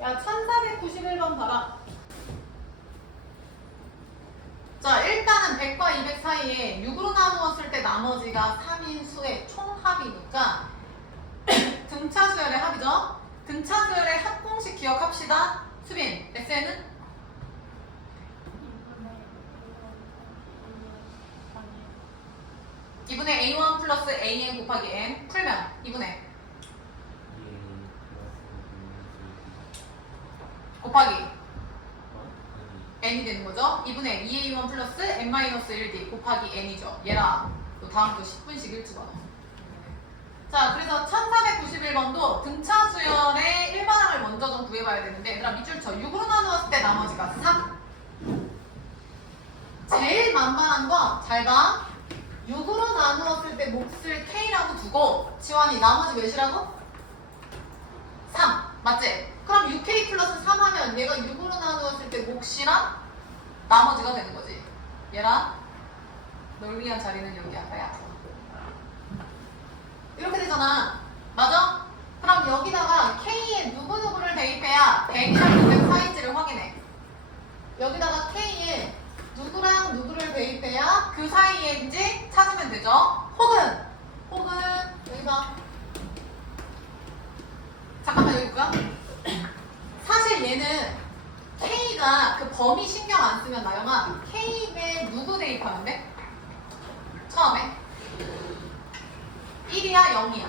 야, 1491번 봐라. 자, 일단은 100과 200 사이에 6으로 나누었을 때 나머지가 3인 수의 총합이니까 등차 수열의 합이죠. 등차 수열의 합공식 기억합시다. 수빈, SN은? 2분의 A1 플러스 AN 곱하기 N 풀면 2분의 곱하기 N이 되는 거죠. 2분의 2A1 플러스 N-1D 곱하기 N이죠. 얘랑 또 다음 또 10분씩 일찍 와. 자, 그래서 1491번도 등차 수열의 일반항을 먼저 좀 구해봐야 되는데, 얘들아 밑줄 쳐. 6으로 나누었을 때 나머지가 3. 제일 만만한 거 잘 봐. 6으로 나누었을 때 몫을 K라고 두고, 지환이 나머지 몇이라고? 3. 맞지? 그럼 6K 플러스 3 하면 얘가 6으로 나누었을 때 몫이랑 나머지가 되는 거지. 얘랑 널 위한 자리는 여기야. 야. 이렇게 되잖아. 맞아? 그럼 여기다가 K에 누구누구를 대입해야 100이랑 200 사이인지를 확인해. 여기다가 K에 누구랑 누구를 대입해야 그 사이인지 찾으면 되죠. 혹은 여기 봐. 잠깐만 여기 볼까? 사실 얘는 K가 그 범위 신경 안 쓰면 나영아 K에 누구 대입하면 돼? 처음에 1이야 0이야?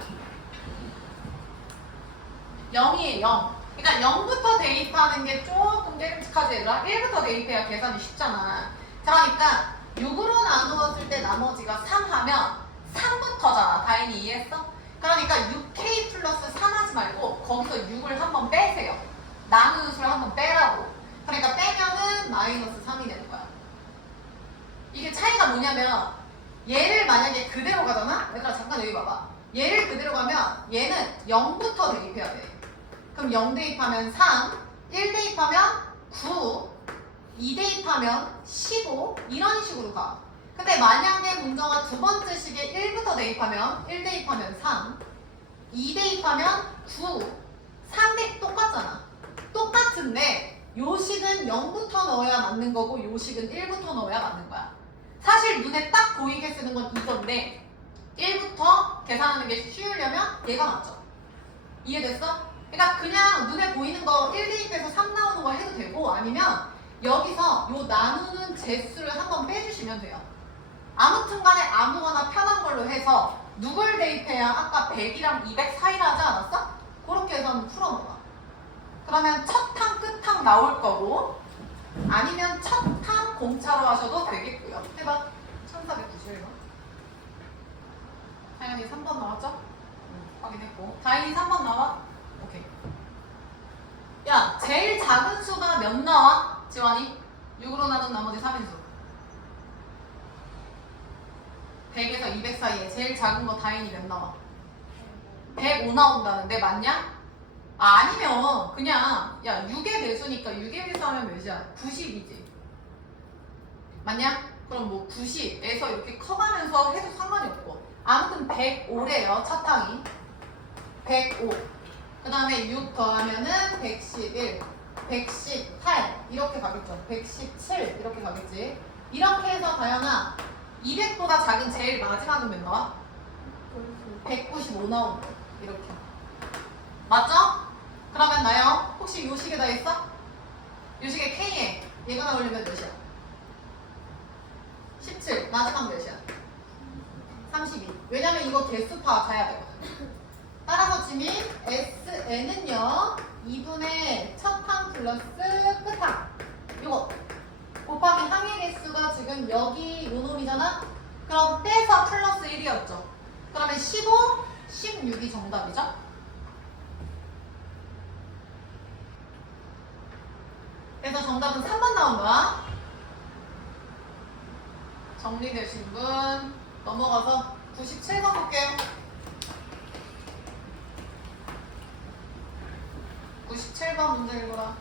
0이에요 0. 그러니까 0부터 대입하는 게 조금 깨름직하지 얘들아. 1부터 대입해야 계산이 쉽잖아. 그러니까 6으로 나누었을 때 나머지가 3 하면 3부터잖아. 다인이 이해했어? 그러니까 6K 플러스 3 하지 말고 거기서 6을 한번 빼세요. 나누는 수를 한번 빼라고. 그러니까 빼면은 마이너스 3이 되는 거야. 이게 차이가 뭐냐면 얘를 만약에 그대로 가잖아? 얘들아 잠깐 여기 봐봐. 얘를 그대로 가면 얘는 0부터 대입해야 돼. 그럼 0 대입하면 3, 1 대입하면 9, 2 대입하면 15 이런 식으로 가. 근데 만약에 문정아 두 번째 식에 1부터 대입하면 1 대입하면 3, 2 대입하면 9, 3 대입 똑같잖아. 똑같은데 요 식은 0부터 넣어야 맞는 거고 요 식은 1부터 넣어야 맞는 거야. 사실 눈에 딱 보이게 쓰는 건 이건데 1부터 계산하는 게 쉬우려면 얘가 맞죠? 이해됐어? 그러니까 그냥 눈에 보이는 거 1 대입해서 3 나오는 거 해도 되고 아니면 여기서 요 나누는 제수를 한번 빼주시면 돼요. 아무튼 간에 아무거나 편한 걸로 해서 누굴 대입해야 아까 100이랑 200 사이라 하지 않았어? 그렇게 해서 한번 풀어봐봐. 그러면 첫 항, 끝 항 나올 거고 아니면 첫 항 공차로 하셔도 되겠고요. 해봐. 1491번. 다인이 3번 나왔죠? 확인했고. 다인이 3번 나와? 오케이. 야, 제일 작은 수가 몇 나와? 지환이? 6으로 나눈 나머지 3인수. 100에서 200 사이에 제일 작은 거 다인이 몇 나와? 105 나온다는데 맞냐? 아, 아니면 그냥 야 6의 배수니까 6의 배수하면 몇이야? 90이지. 맞냐? 그럼 뭐 90에서 이렇게 커가면서 해도 상관이 없고 아무튼 105래요. 첫 항이 105. 그 다음에 6 더하면은 111, 118 이렇게 가겠죠. 117 이렇게 가겠지. 이렇게 해서 다현아 200보다 작은 제일 마지막은 몇 나와? 195 나오는 거. 이렇게. 맞죠? 그러면 나요 혹시 요 식에다 있어? 요 식에 K에 얘가 나오려면 몇이야? 17 마지막 몇이야? 32. 왜냐면 이거 개수 파악해야 되거든. 따라서 지민 SN은요 2분의 첫 항 플러스 끝항 요거 곱하기 항의 개수가 지금 여기 요 놈이잖아? 그럼 빼서 플러스 1이었죠. 그러면 15, 16이 정답이죠? 그래서 정답은 3번 나온 거야. 정리되신 분 넘어가서 97번 볼게요. 97번 문제 읽어라.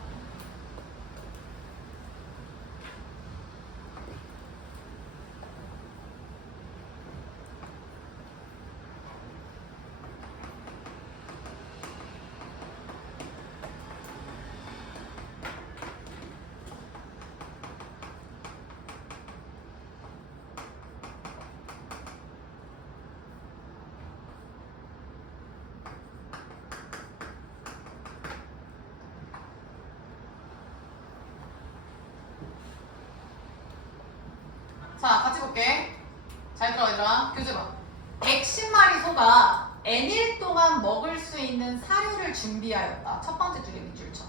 자, 같이 볼게. 잘 들어, 얘들아. 교재 봐. 110마리 소가 N일 동안 먹을 수 있는 사료를 준비하였다. 첫 번째 줄에 밑줄 쳐.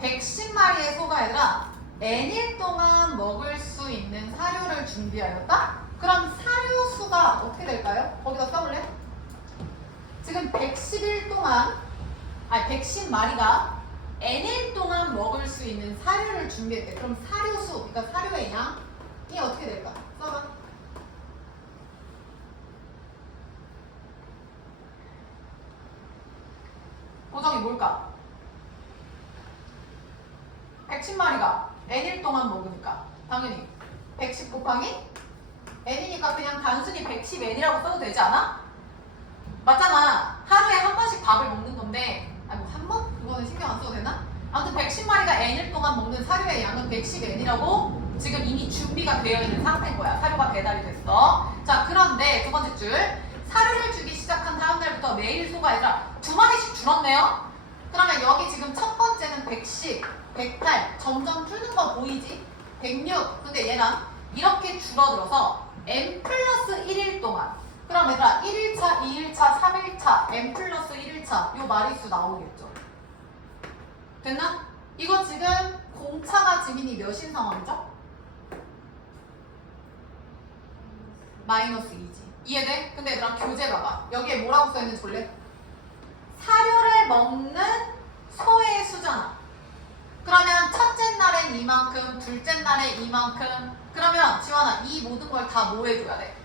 110마리의 소가 얘들아 N일 동안 먹을 수 있는 사료를 준비하였다? 그럼 사료 수가 어떻게 될까요? 거기다 써볼래? 지금 110마리가 N일 동안 먹을 수 있는 사료를 준비했대. 그럼 사료 수, 그러니까 사료의 양이 어떻게 될까? 써봐. 고정이 뭘까? 110마리가 N일 동안 먹으니까 당연히 110 곱하기 N이니까 그냥 단순히 110N이라고 써도 되지 않아? 맞잖아. 하루에 한 번씩 밥을 먹는 건데 뭐 한 번? 그거는 신경 안 써도 되나? 아무튼 110마리가 N일 동안 먹는 사료의 양은 110N이라고 지금 이미 준비가 되어 있는 상태인 거야. 사료가 배달이 됐어. 자, 그런데 두 번째 줄 사료를 주기 시작한 다음 날부터 매일 소가 아니라 2마리씩 줄었네요. 그러면 여기 지금 첫 번째는 110, 108 점점 줄는 거 보이지? 106 근데 얘랑 이렇게 줄어들어서 n 플러스 1일 동안 그럼 얘들아 1일차, 2일차, 3일차 n 플러스 1일차 요 마리수 나오겠죠. 됐나? 이거 지금 공차가 지민이 몇인 상황이죠? 마이너스 2지. 이해돼? 근데 얘들아 교재 봐봐. 여기에 뭐라고 써있는지 볼래? 사료를 먹는 소의 수잖아. 그러면 첫째 날엔 이만큼, 둘째 날엔 이만큼. 그러면 지원아 이 모든 걸 다 뭐 해줘야 돼?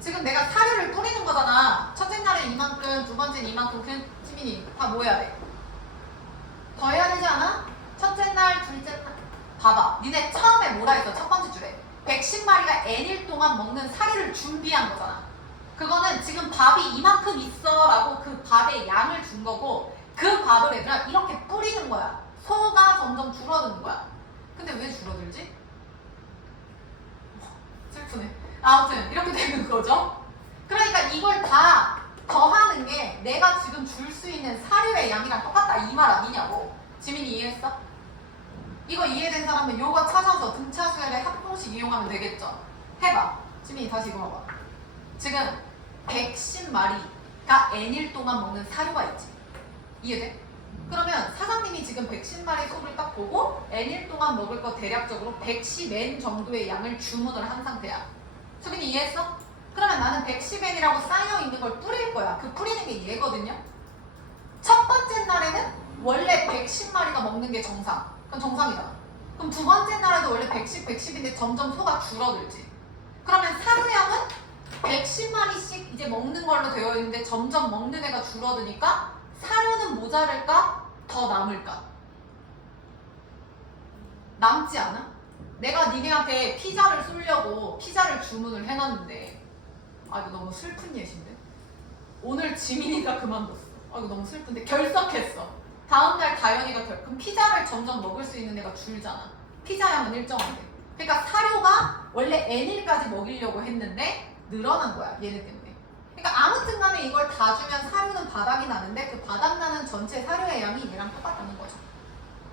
지금 내가 사료를 뿌리는 거잖아. 첫째 날엔 이만큼, 두 번째는 이만큼. 그 지민이 다 뭐 해야 돼? 더 해야 되지 않아? 첫째 날, 둘째 날. 봐봐. 니네 처음에 뭐라 했어? 첫 번째 줄에 110마리가 N일 동안 먹는 사료를 준비한 거잖아. 그거는 지금 밥이 이만큼 있어 라고 그 밥의 양을 준 거고 그 밥을 얘들아 이렇게 뿌리는 거야. 소가 점점 줄어드는 거야. 근데 왜 줄어들지? 슬프네. 아무튼 이렇게 되는 거죠. 그러니까 이걸 다 더하는 게 내가 지금 줄 수 있는 사료의 양이랑 똑같다 이 말 아니냐고. 지민이 이해했어? 이거 이해된 사람은 요거 찾아서 등차 수열의 합공식 이용하면 되겠죠. 해봐. 지민이 다시 이거 봐봐. 지금 110마리가 N일 동안 먹는 사료가 있지. 이해돼? 그러면 사장님이 지금 110마리 소를 딱 보고 N일 동안 먹을 거 대략적으로 110N 정도의 양을 주문을 한 상태야. 수빈이 이해했어? 그러면 나는 110N이라고 쌓여있는 걸 뿌릴 거야. 그 뿌리는 게 얘거든요. 첫 번째 날에는 원래 110마리가 먹는 게 정상. 그럼 정상이다. 그럼 두 번째 날에도 원래 110, 110인데 점점 소가 줄어들지. 그러면 사료량은 110마리씩 이제 먹는 걸로 되어 있는데 점점 먹는 애가 줄어드니까 사료는 모자랄까? 더 남을까? 남지 않아? 내가 니네한테 피자를 쏘려고 피자를 주문을 해놨는데 아 이거 너무 슬픈 예시인데? 오늘 지민이가 그만뒀어. 아 이거 너무 슬픈데 결석했어. 다음날 다현이가 그럼 피자를 점점 먹을 수 있는 애가 줄잖아. 피자 양은 일정한데. 그러니까 사료가 원래 N일까지 먹이려고 했는데 늘어난 거야 얘네 때문에. 그러니까 아무튼 간에 이걸 다 주면 사료는 바닥이 나는데 그 바닥 나는 전체 사료의 양이 얘랑 똑같다는 거죠.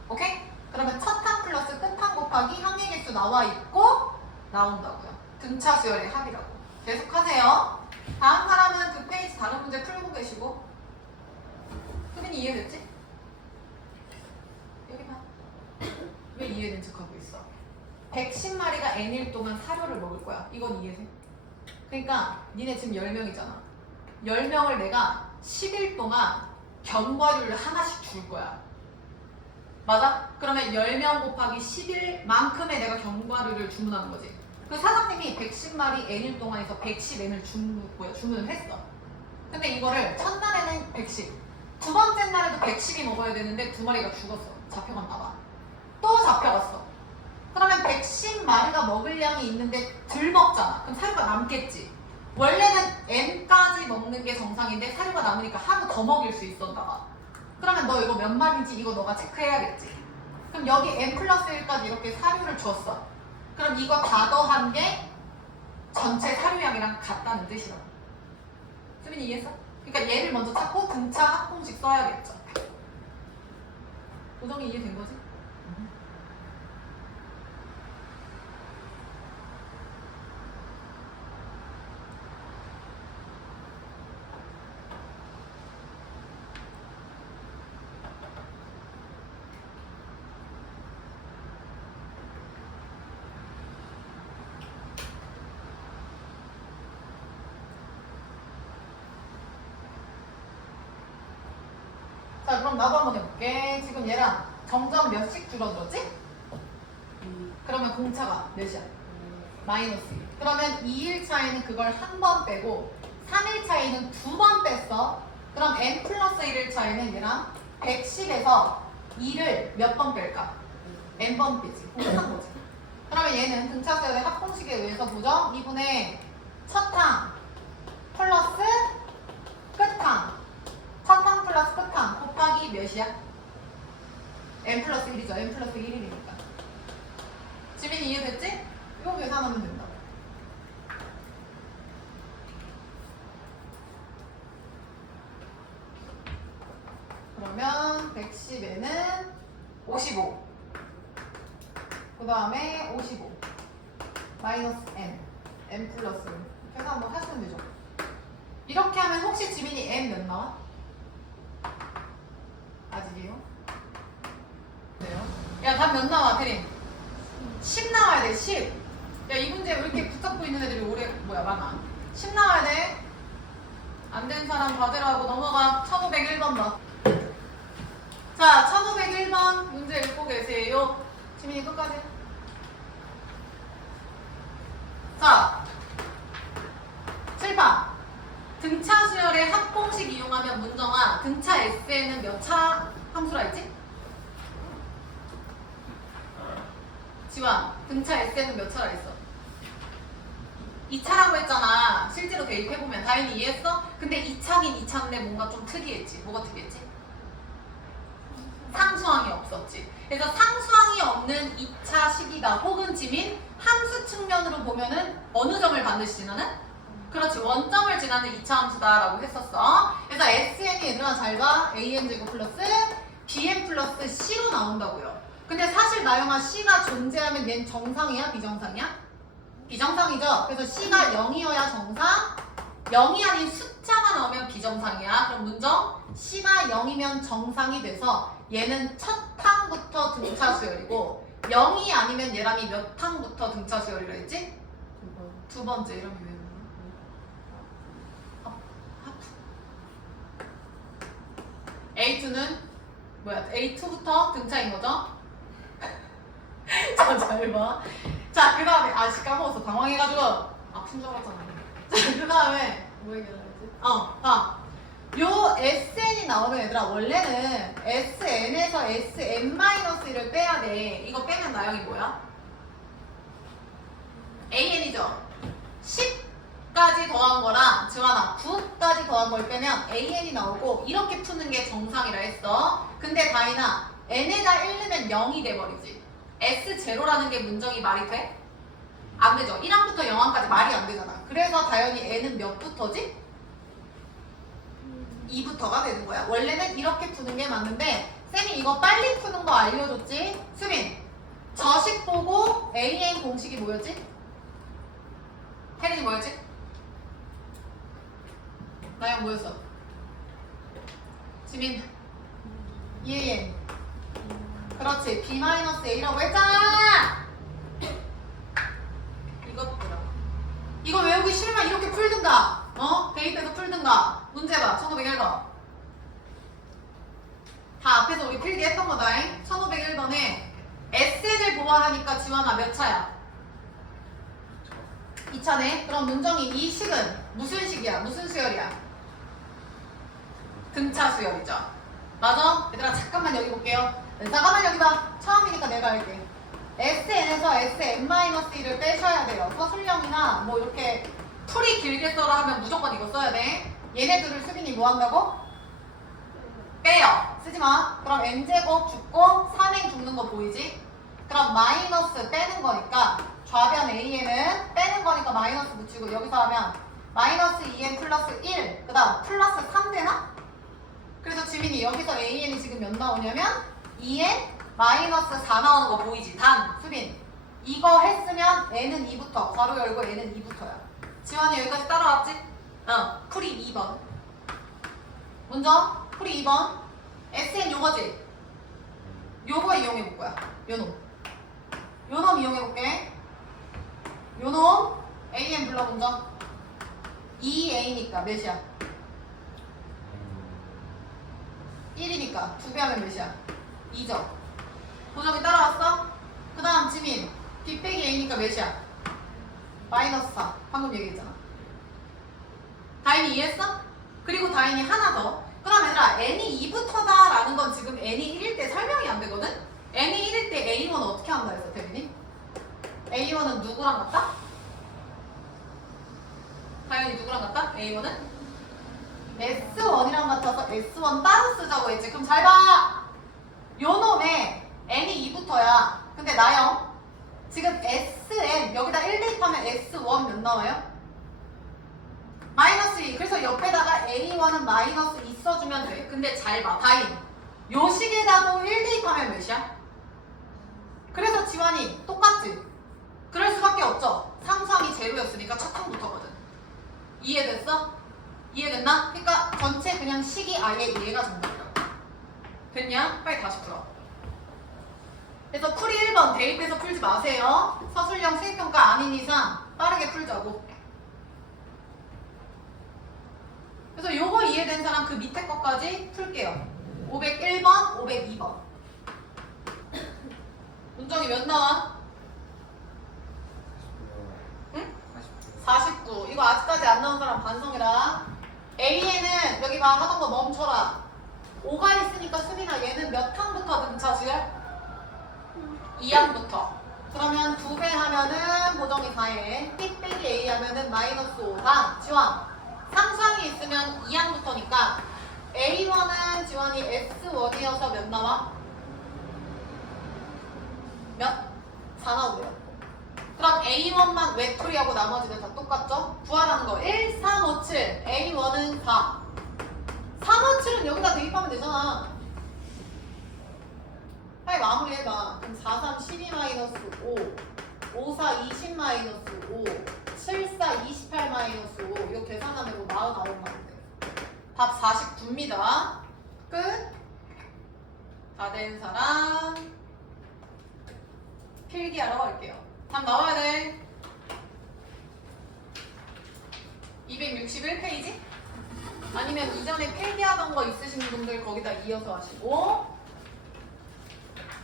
오케이? 그러면 첫 항 플러스 끝항 곱하기 항해개수 나와 있고 나온다고요. 등차 수열의 합이라고. 계속하세요. 다음 사람은 그 페이지 다른 문제 풀고 계시고. 수빈이 이해됐지? 여기 봐. 왜 이해된 척하고 있어? 110마리가 N일 동안 사료를 먹을 거야. 이건 이해돼? 그러니까 니네 지금 10명이잖아. 10명을 내가 10일 동안 견과류를 하나씩 줄 거야. 맞아? 그러면 10명 곱하기 10일만큼의 내가 견과류를 주문하는 거지. 그 사장님이 110마리 N일 동안에서 110N을 주문을 했어. 근데 이거를 첫날에는 110, 두 번째 날에도 110이 먹어야 되는데 두 마리가 죽었어. 잡혀갔나 봐. 또 잡혀갔어. 그러면 110마리가 먹을 양이 있는데 덜 먹잖아. 그럼 사료가 남겠지. 원래는 N까지 먹는 게 정상인데 사료가 남으니까 하루 더 먹일 수 있었나 봐. 그러면 너 이거 몇 마리인지 이거 너가 체크해야겠지. 그럼 여기 N 플러스 1까지 이렇게 사료를 줬어. 그럼 이거 다 더한 게 전체 사료량이랑 같다는 뜻이라고. 수빈이 이해했어? 그러니까 얘를 먼저 찾고 등차 합공식 써야겠죠. 고정이 이해된 거지? 자, 그럼 나도 한번 해볼게. 지금 얘랑 점점 몇씩 줄어들었지? 그러면 공차가 몇이야? 마이너스 1. 그러면 2일 차이는 그걸 한 번 빼고 3일 차이는 두 번 뺐어. 그럼 n 플러스 1일 차이는 얘랑 110에서 2를 몇 번 뺄까? n번 빼지. 공차한 거지. 그러면 얘는 등차수열의 합공식에 의해서 보죠. 2분의 첫 항 플러스 끝항. 첫 항 플러스 끝항 곱하기 몇이야? n 플러스 1이죠. n 플러스 1이니까. 지민이 이해됐지? 이거 계산하면 된다고. 그러면 110에는 55. 그 다음에 55. 마이너스 n 플러스 1. 계산 한번 하시면 되죠. 이렇게 하면 혹시 지민이 n 몇 나와? 아직이요? 네요. 야, 답 몇 나와, 태린? 10 나와야 돼, 10. 야, 이 문제 왜 이렇게 붙잡고 있는 애들이 많아? 10 나와야 돼. 안 된 사람 과제로 하고 넘어가. 1501번 봐. 자, 1501번 문제 읽고 계세요. 지민이 끝까지. 자, 7번. 등차 수열의 합공식 이용하면 문정아, 등차 S에는 몇 차 함수라 했지? 지원, 등차 S에는 몇 차라 했어? 2차라고 했잖아. 실제로 대입해보면. 다인이 이해했어? 근데 2차긴 2차인데 뭔가 좀 특이했지. 뭐가 특이했지? 상수항이 없었지. 그래서 상수항이 없는 2차 시기다. 혹은 지민 함수 측면으로 보면은 어느 점을 반드시 지나는? 그렇지. 원점을 지나는 2차 함수다라고 했었어. 그래서 SN이 얘들아 잘 봐. AN제곱 플러스 BN 플러스 C로 나온다고요. 근데 사실 나영아 C가 존재하면 얘는 정상이야? 비정상이야? 비정상이죠. 그래서 C가 0이어야 정상, 0이 아닌 숫자가 나오면 비정상이야. 그럼 문정 C가 0이면 정상이 돼서 얘는 첫 항부터 등차 수열이고 0이 아니면 얘랑이 몇 항부터 등차 수열이라 했지? 두 번째. 이러면 왜 A2는 뭐야? A2부터 등차인 거죠? 자, 잘 봐. 자, 그 다음에 아씨 까먹었어. 당황해가지고 아픈 줄 알았잖아. 자, 그 다음에 뭐 얘기하려 했지? 요 SN이 나오면 얘들아 원래는 SN에서 SN-1을 빼야 돼. 이거 빼면 나영이 뭐야? AN이죠. 10까지 더한 거랑 지환아 9까지 더한 걸 빼면 AN이 나오고 이렇게 푸는 게 정상이라 했어. 근데 다인아 N에다 1 넣으면 0이 돼버리지. S0라는 게 문정이 말이 돼? 안 되죠. 1항부터 0항까지 말이 안 되잖아. 그래서 다현이 N은 몇부터지? 2부터가 되는 거야. 원래는 이렇게 푸는 게 맞는데 쌤이 이거 빨리 푸는 거 알려줬지? 수빈 저식 보고 AN 공식이 뭐였지? 혜린이 뭐였지? 나영 뭐였어? 지민 EAN 그렇지. B-A라고 했잖아. 이것들아 이거 외우기 싫으면 이렇게 풀든가 대입해서 풀든가. 문제 봐. 1501번 다 앞에서 우리 필기 했던 거다잉. 1501번에 SN을 보아하니까 지원아 몇 차야? 2차네. 그럼 문정이 이 식은 무슨 식이야? 무슨 수열이야? 등차 수열이죠. 맞아? 얘들아 잠깐만 여기 볼게요. 잠깐만 여기 봐. 처음이니까 내가 할게. SN에서 SN-1을 빼셔야 돼요. 서술형이나 뭐 이렇게 풀이 길게 써라 하면 무조건 이거 써야 돼. 얘네들을 수빈이 뭐 한다고? 빼요. 쓰지마. 그럼 n제곱 죽고 3n 죽는 거 보이지? 그럼 마이너스 빼는 거니까 좌변 AN은 빼는 거니까 마이너스 붙이고 여기서 하면 마이너스 2n 플러스 1 그 다음 플러스 3 되나? 그래서 지민이 여기서 AN이 지금 몇 나오냐면 2n 마이너스 4 나오는 거 보이지? 단 수빈 이거 했으면 n은 2부터 괄호 열고 n은 2부터야. 지원이 여기까지 따라왔지? 풀이 2번 먼저 풀이 2번 SN 요거지? 요거 이용해 볼 거야. 요놈 이용해 볼게. 요놈 AN 불러 먼저 2A니까 몇이야? 1이니까 2배 하면 몇이야? 2죠. 보정이 따라왔어? 그 다음 지민 B 빼기 A니까 몇이야? 마이너스 4. 방금 얘기했잖아. 다인이 이해했어? 그리고 다인이 하나 더. 그럼 얘들아 n이 2부터다 라는 건 지금 n이 1일 때 설명이 안 되거든? n이 1일 때 a1은 어떻게 한다 했어 태빈이? a1은 누구랑 같다? 다현이 누구랑 같다? a1은? s1이랑 같아서 s1 따로 쓰자고 했지. 그럼 잘 봐! 요 놈에 n이 2부터야. 근데 나영 지금 sn 여기다 1 대입하면 s1 몇 나와요? 마이너스 2. 그래서 옆에다가 a1은 마이너스 2 써주면 돼. 근데 잘 봐. 다인. 요 식에다도 1 대입하면 몇이야? 그래서 지환이 똑같지? 그럴 수밖에 없죠. 상수항이 제로였으니까 첫 항부터거든. 이해됐어? 이해됐나? 그러니까 전체 그냥 식이 아예 얘가 정답이라고. 됐냐? 빨리 다시 풀어. 그래서 풀이 1번 대입해서 풀지 마세요. 서술형 수행평가 아닌 이상 빠르게 풀자고. 그래서 요거 이해된 사람 그 밑에 것까지 풀게요. 501번, 502번. 문정이 몇 나와? 응? 49. 이거 아직까지 안 나온 사람 반성해라. A에는 여기 봐 하던 거 멈춰라. 5가 있으니까 수빈아 얘는 몇 항부터 등차수야? 2항부터. 그러면 2배 하면은 보정이 4에 B 빼기 A 하면은 마이너스 5당. 지원. 상수항이 있으면 2항부터니까 A1은 지원이 S1이어서 몇 나와? 몇? 4 나오고요. 그럼 A1만 외톨이하고 나머지는 다 똑같죠? 구하라는 거 1, 3, 5, 7 A1은 4 3, 5, 7은 여기다 대입하면 되잖아. 빨리 마무리해봐. 그럼 4, 3, 12 마이너스 5 5, 4, 20 마이너스 5 7, 4, 28 마이너스 5 이거 계산하면 49만 돼. 답 49입니다. 끝. 다 된 사람 필기하러 갈게요. 답 나와야 돼. 261페이지? 아니면 이전에 필기하던 거 있으신 분들 거기다 이어서 하시고.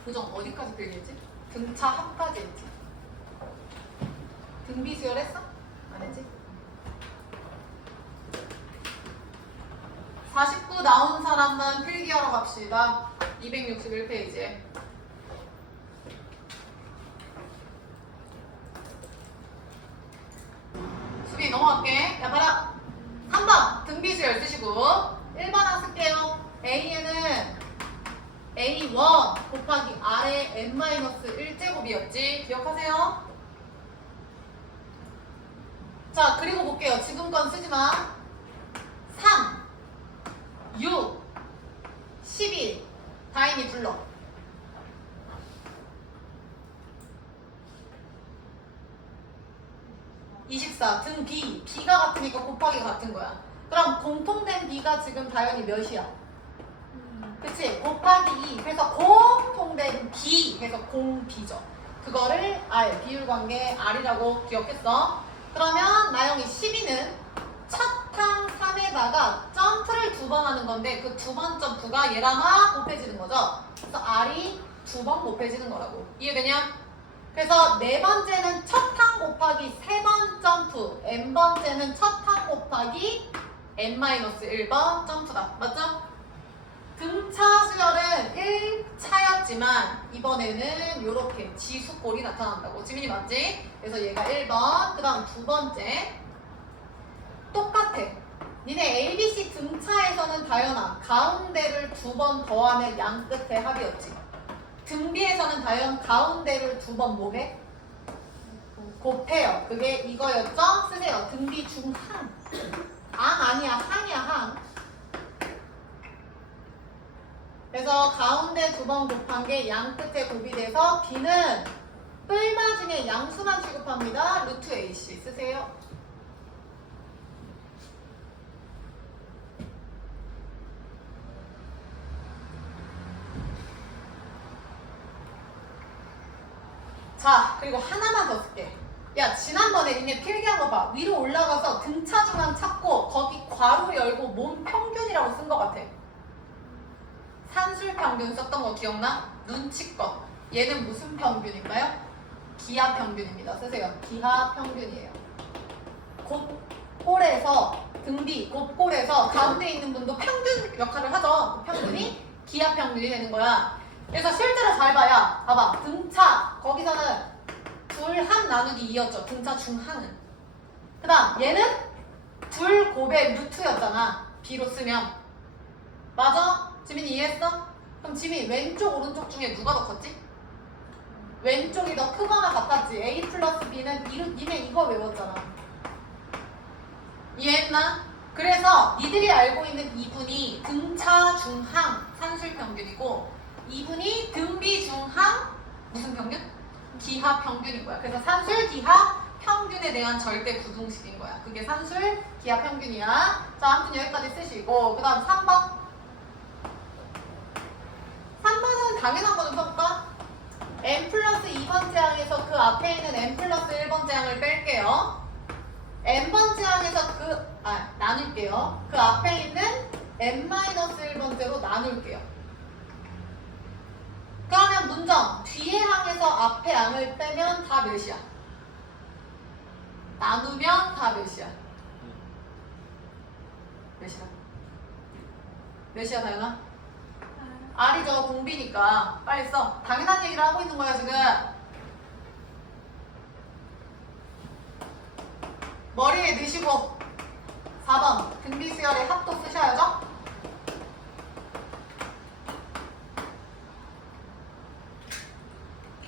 보정 어디까지 필기했지? 등차 합까지 했지. 등비 수열했어? 안 했지? 49 나온 사람만 필기하러 갑시다. 261페이지에. 수비 넘어갈게. 야 봐라. 3번 등비 수열 쓰시고 1번항 쓸게요. A에는 A1 곱하기 R의 n-1제곱이었지. 기억하세요? 자, 그리고 볼게요. 지금 건 쓰지 마. 3, 6, 12. 다인이 불러. 24. 등 B. B가 같으니까 곱하기가 같은 거야. 그럼 공통된 B가 지금 다현이 몇이야? 그치? 곱하기 2. 그래서 공통된 B. 그래서 공B죠. 그거를 R. 비율관계 R이라고 기억했어. 그러면 나영이 12는 첫 항 3에다가 점프를 2번 하는 건데 그 2번 점프가 얘랑 곱해지는 거죠. 그래서 R이 2번 곱해지는 거라고. 이해되냐? 그래서 네 번째는 첫 항 곱하기 3번 점프, n번째는 첫 항 곱하기 n-1번 점프다. 맞죠? 등차 수열은 1차였지만 이번에는 이렇게 지수꼴이 나타난다고. 지민이 맞지? 그래서 얘가 1번, 그 다음 두 번째 똑같아. 니네 ABC 등차에서는 다현아 가운데를 2번 더하면 양 끝에 합이었지. 등비에서는 다현 가운데를 2번 뭐해? 곱해요. 그게 이거였죠? 쓰세요. 등비 중항. 앙 아니야. 항이야. 항. 그래서 가운데 2번 곱한 게 양 끝에 곱이 돼서 B는 뿔마 중에 양수만 취급합니다. 루트 AC 쓰세요. 자, 그리고 하나만 더 쓸게. 야, 지난번에 니네 필기한 거 봐. 위로 올라가서 등차 중앙 찾고 거기 괄호 열고 몸 평균이라고 쓴 거 같아. 산술 평균 썼던 거 기억나? 눈치껏. 얘는 무슨 평균인가요? 기하 평균입니다. 쓰세요. 기하 평균이에요. 곧골에서 등비, 곧골에서 가운데 있는 분도 평균 역할을 하죠. 평균이 기하 평균이 되는 거야. 그래서 실제로 잘 봐야 봐봐. 등차 거기서는 둘한 나누기 2였죠. 등차 중항은. 그 다음 얘는 둘 곱의 루트였잖아. b로 쓰면. 맞아? 지민이 이해했어? 그럼 지민 왼쪽 오른쪽 중에 누가 더 컸지? 왼쪽이 더 크거나 같았지. a 플러스 b는 니네 이거 외웠잖아. 이해했나? 그래서 니들이 알고 있는 이분이 등차 중항 산술 평균이고 이분이 등비 중항 무슨 평균? 기하 평균인 거야. 그래서 산술 기하 평균에 대한 절대 부등식인 거야. 그게 산술 기하 평균이야. 자, 아무튼 여기까지 쓰시고 그 다음 3번. 3번은 당연한 거 좀 써볼까? n 플러스 2번째 항에서 그 앞에 있는 n 플러스 1번째 항을 뺄게요. n번째 항에서 나눌게요. 그 앞에 있는 n 마이너스 1번째로 나눌게요. 그러면 문정 뒤에 항에서 앞에 항을 빼면 다 몇이야? 나누면 다 몇이야? 몇이야? 몇이야 다현아? R이 저거 공비니까 빨리 써. 당연한 얘기를 하고 있는 거야 지금. 머리에 넣으시고 4번 등비수열의 합도 쓰셔야죠.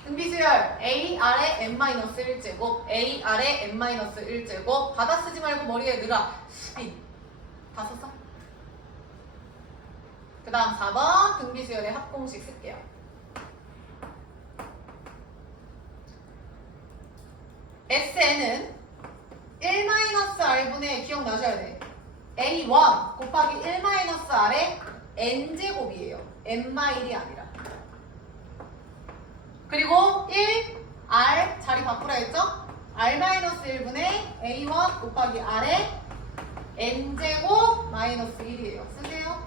등비수열 A 아래 n-1제곱 A 아래 n-1제곱 받아 쓰지 말고 머리에 넣으라. 수빈 다 썼어? 그 다음 4번 등비수열의 합공식 쓸게요. SN은 1-R분의 기억나셔야 돼. A1 곱하기 1-R의 n제곱이에요. n-1이 아니라. 그리고 1R 자리 바꾸라 했죠? R-1분의 A1 곱하기 R의 n제곱 마이너스 1이에요. 쓰세요.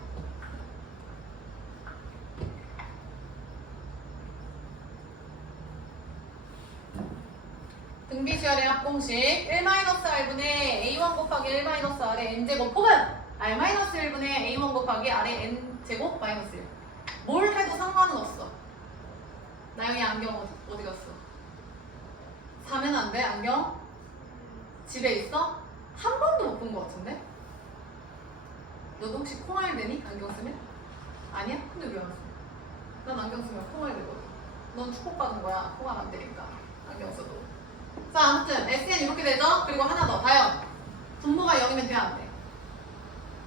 등비수열의 합공식 1-R분의 A1 곱하기 1-R의 n제곱 혹은 R-1분의 A1 곱하기 R의 n제곱 마이너스 1. 뭘 해도 상관은 없어. 나영이 안경 어디 갔어? 사면 안 돼? 안경? 집에 있어? 한 번도 못 본 것 같은데? 너도 혹시 콩알 되니? 안경 쓰면? 아니야? 근데 왜 안 써? 난 안경 쓰면 콩알 되거든. 넌 축복받은 거야. 콩알 안 되니까 안경 써도. 자, 아무튼 SN 이렇게 되죠? 그리고 하나 더. 다현. 분모가 0이면 돼? 안 돼?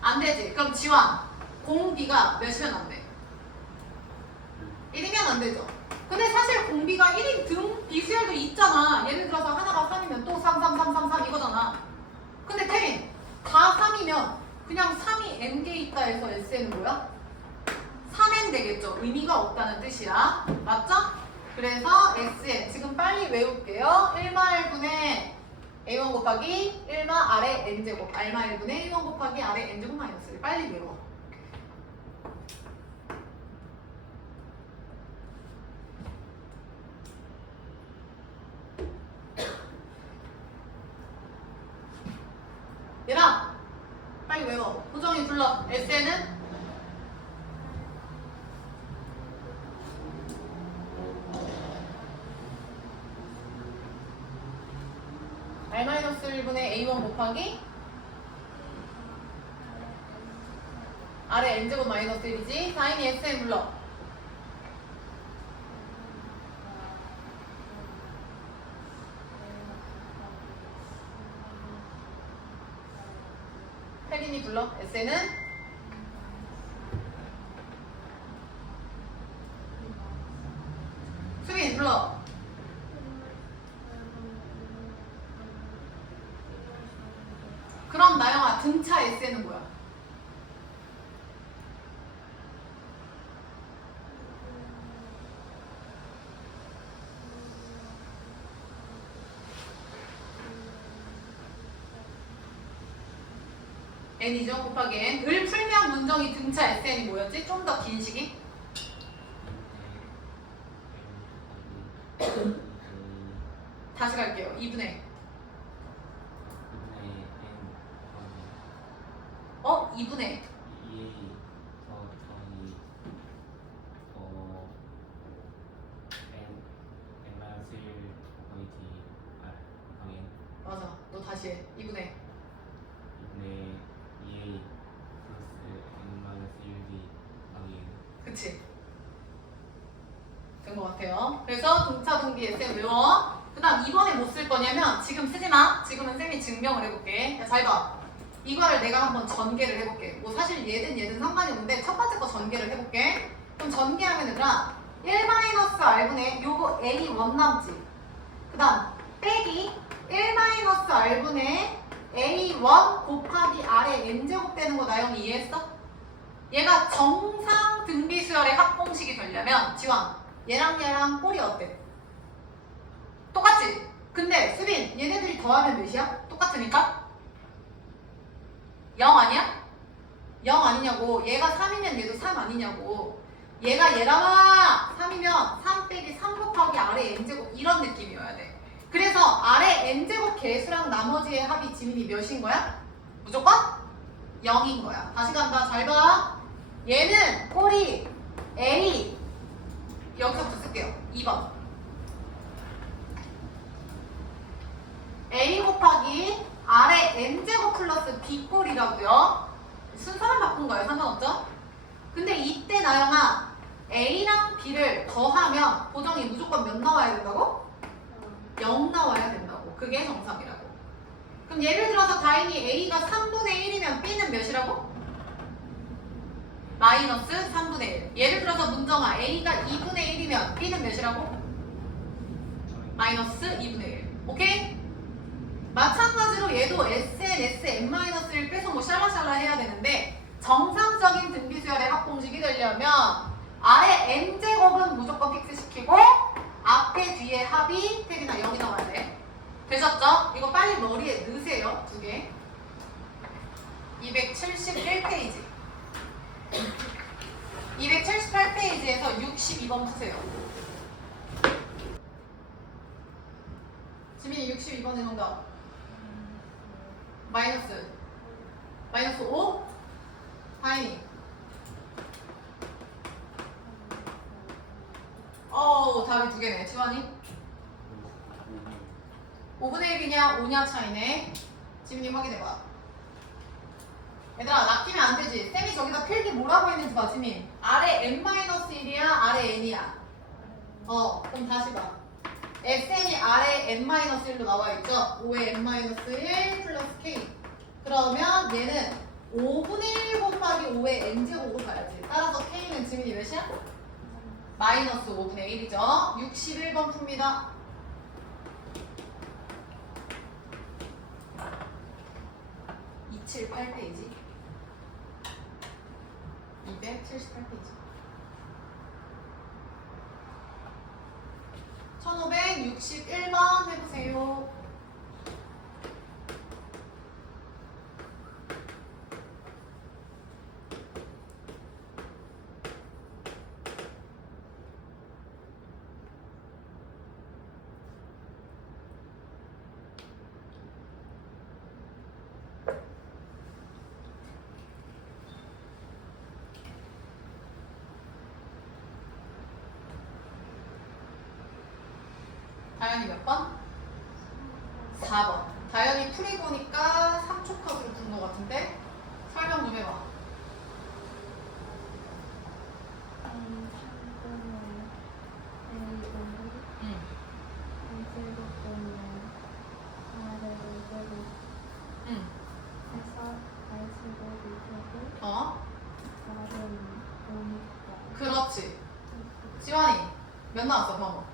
안 되지. 그럼 지환. 공비가 몇이면 안 돼? 1이면 안 되죠. 근데 사실 공비가 1인 등 비수열도 있잖아. 예를 들어서 하나가 3이면 또 3, 3, 3, 3, 3 이거잖아. 근데 태린 다 3이면 그냥 3이 n개 있다 해서 SN은 뭐야? 3n 되겠죠. 의미가 없다는 뜻이야. 맞죠? 그래서 SN 지금 빨리 외울게요. 1-1분의 A1 곱하기 1-R의 n제곱 R-1분의 A1 곱하기 R의 n제곱 마이너스 1 빨리 외워. 얘들아 빨리 외워. 호정이 불러. SN은 R-1분의 A1 곱하기 R의 n제곱 마이너스 1이지. 다인이 SN 불러. 혜린이 불러. SN은 수빈 불러. 그럼 나영아 등차 SN은 뭐야? n이죠 곱하기 n. 을 풀면 문정이 등차 SN이 뭐였지? 좀 더 긴 식이? 다시 갈게요. 2분의 2분의 맞아. 너 다시 해. 2분의 그치? 된 것 같아요. 그래서 동차 동기 SM 외워. 그 다음 이번에 뭐 쓸 거냐면 지금 쓰지 마. 지금은 쌤이 증명을 해볼게. 야, 잘 봐. 이거를 내가 한번 전개를 해볼게. 뭐 사실 얘든 상관이 없는데 첫 번째 거 전개를 해볼게. 그럼 전개하면 얘들아 1-r분의 요거 A1 남지. 그 다음 빼기 1-r분의 A1 곱하기 R의 N제곱 되는 거 나영이 이해했어? 얘가 정상 등비수열의 합공식이 되려면 지원 얘랑 꼴이 어때? 똑같지? 근데 수빈 얘네들이 더하면 몇이야? 똑같으니까? 0 아니야? 0 아니냐고. 얘가 3이면 얘도 3 아니냐고. 얘가 얘랑 3이면 3 빼기 3 곱하기 R의 N제곱 이런 느낌이어야 돼. 그래서 R의 N제곱 개수랑 나머지의 합이 지민이 몇인 거야? 무조건 0인 거야. 다시 간다. 잘 봐. 얘는 꼴이 A 여기서부터 쓸게요. 2번 A 곱하기 R의 N제곱 플러스 B꼴이라고요. 순서만 바꾼 거예요. 상관없죠? 근데 이때 나영아 A랑 B를 더하면 고정이 무조건 몇 나와야 된다고? 0 나와야 된다고. 그게 정상이라고. 그럼 예를 들어서 다행히 A가 3분의 1이면 B는 몇이라고? 마이너스 3분의 1. 예를 들어서 문정아 A가 2분의 1이면 B는 몇이라고? 마이너스 2분의 1. 오케이? 마찬가지로 얘도 Sn, Sn-1 빼서 뭐 샬라샬라 해야 되는데 정상적인 등비수열의 합공식이 되려면 아래 n제곱은 무조건 픽스시키고 앞에 뒤에 합이 태리나 0이 나와야 돼. 되셨죠? 이거 빨리 머리에 넣으세요. 두 개. 271페이지 278페이지에서 62번 푸세요. 지민이 62번의 정답 마이너스 5? 다행히 답이 두 개네. 지환이 5분의 1이냐 5냐 차이네. 지민이 확인해봐. 얘들아 낚이면 안 되지. 쌤이 저기다 필기 뭐라고 했는지 봐. 지민 아래 n-1이야 아래 n이야? 그럼 다시 봐. SN이 아래 n-1로 나와 있죠? 5의 n-1 플러스 k. 그러면 얘는 5분의 1 곱하기 5의 n제곱으로 가야지. 따라서 k는 지민이 몇이야? 마이너스 5분의 1이죠. 61번 풉니다. 278페이지 278페이지 1561번 해보세요. 다현이 몇 번? 4번. 다현이 풀이 보니까 3초 컷으로 푼 것 같은데 설명 좀 해봐. 그렇지. 지환이 몇 나왔어 번호?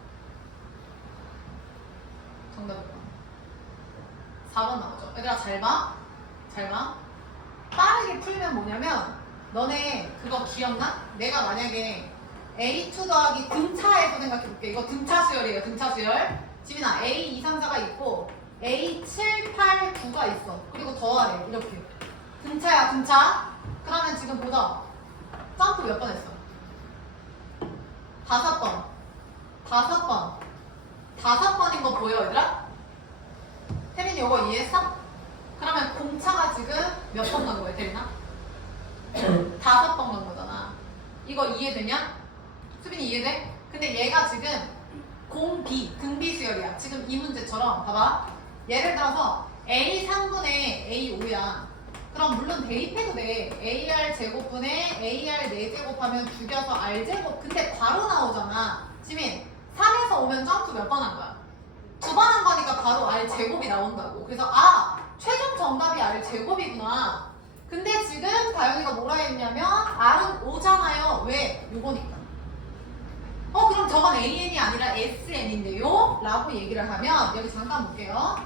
정답은 4번 나오죠. 얘들아 잘 봐. 잘 봐. 빠르게 풀면 뭐냐면 너네 그거 기억나? 내가 만약에 A2 더하기 등차에서 생각해볼게. 이거 등차 수열이에요. 등차 수열. 지민아 A 2, 3, 4가 있고 A 7, 8, 9가 있어. 그리고 더하래. 이렇게. 등차야 등차. 그러면 지금 보자. 점프 몇 번 했어? 5번. 5번. 5번인 거 보여 얘들아? 태린이 이거 이해했어? 그러면 공차가 지금 몇 번 넣은 거야 태린아? 5번 넣은 거잖아. 이거 이해되냐? 수빈이 이해돼? 근데 얘가 지금 공비, 등비수열이야. 지금 이 문제처럼 봐봐. 예를 들어서 A 3분의 A 5야. 그럼 물론 대입해도 돼. AR 제곱분의 AR 4제곱 하면 죽여서 R 제곱. 근데 바로 나오잖아. 지민 3에서 5면 점프 몇 번 한 거야? 2번 한 거니까 바로 R 제곱이 나온다고. 그래서 최종 정답이 R 제곱이구나. 근데 지금 다영이가 뭐라 했냐면 R은 5잖아요. 왜? 요거니까. 그럼 저건 AN이 아니라 SN인데요? 라고 얘기를 하면 여기 잠깐 볼게요.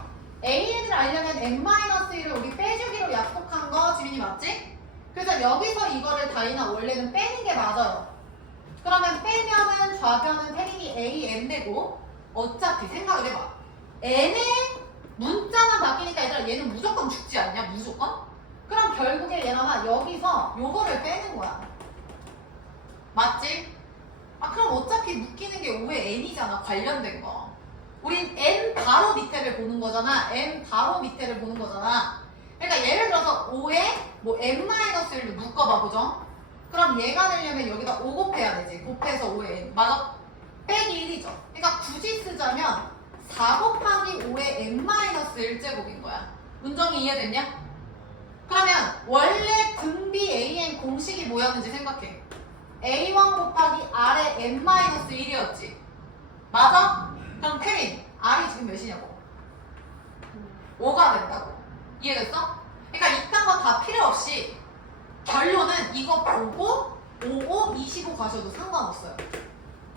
AN을 알려면 N-1을 우리 빼주기로 약속한 거 지민이 맞지? 그래서 여기서 이거를 다이나 원래는 빼는 게 맞아요. 그러면 빼면은 좌변은 태린이 AN 되고 어차피 생각을 해봐. N의 문자만 바뀌니까 얘들아 얘는 무조건 죽지 않냐? 무조건? 그럼 결국에 얘네가 여기서 요거를 빼는 거야. 맞지? 그럼 어차피 묶이는 게 5의 n이잖아. 관련된 거. 우린 n 바로 밑에를 보는 거잖아. n 바로 밑에를 보는 거잖아. 그러니까 예를 들어서 5에 뭐 n-1로 묶어봐 보죠. 그럼 얘가 되려면 여기다 5 곱해야 되지. 곱해서 5의 n. 맞아? 빼기 1이죠. 그러니까 굳이 쓰자면 4 곱하기 5의 n-1제곱인 거야. 문정이 이해됐냐? 그러면 원래 등비 an 공식이 뭐였는지 생각해. A1 곱하기 R의 n-1이었지. 맞아? 그럼 태민, R이 지금 몇이냐고? 5가 된다고. 이해됐어? 그러니까 이딴 거 다 필요 없이 결론은 이거 보고 5, 5, 25 가셔도 상관없어요.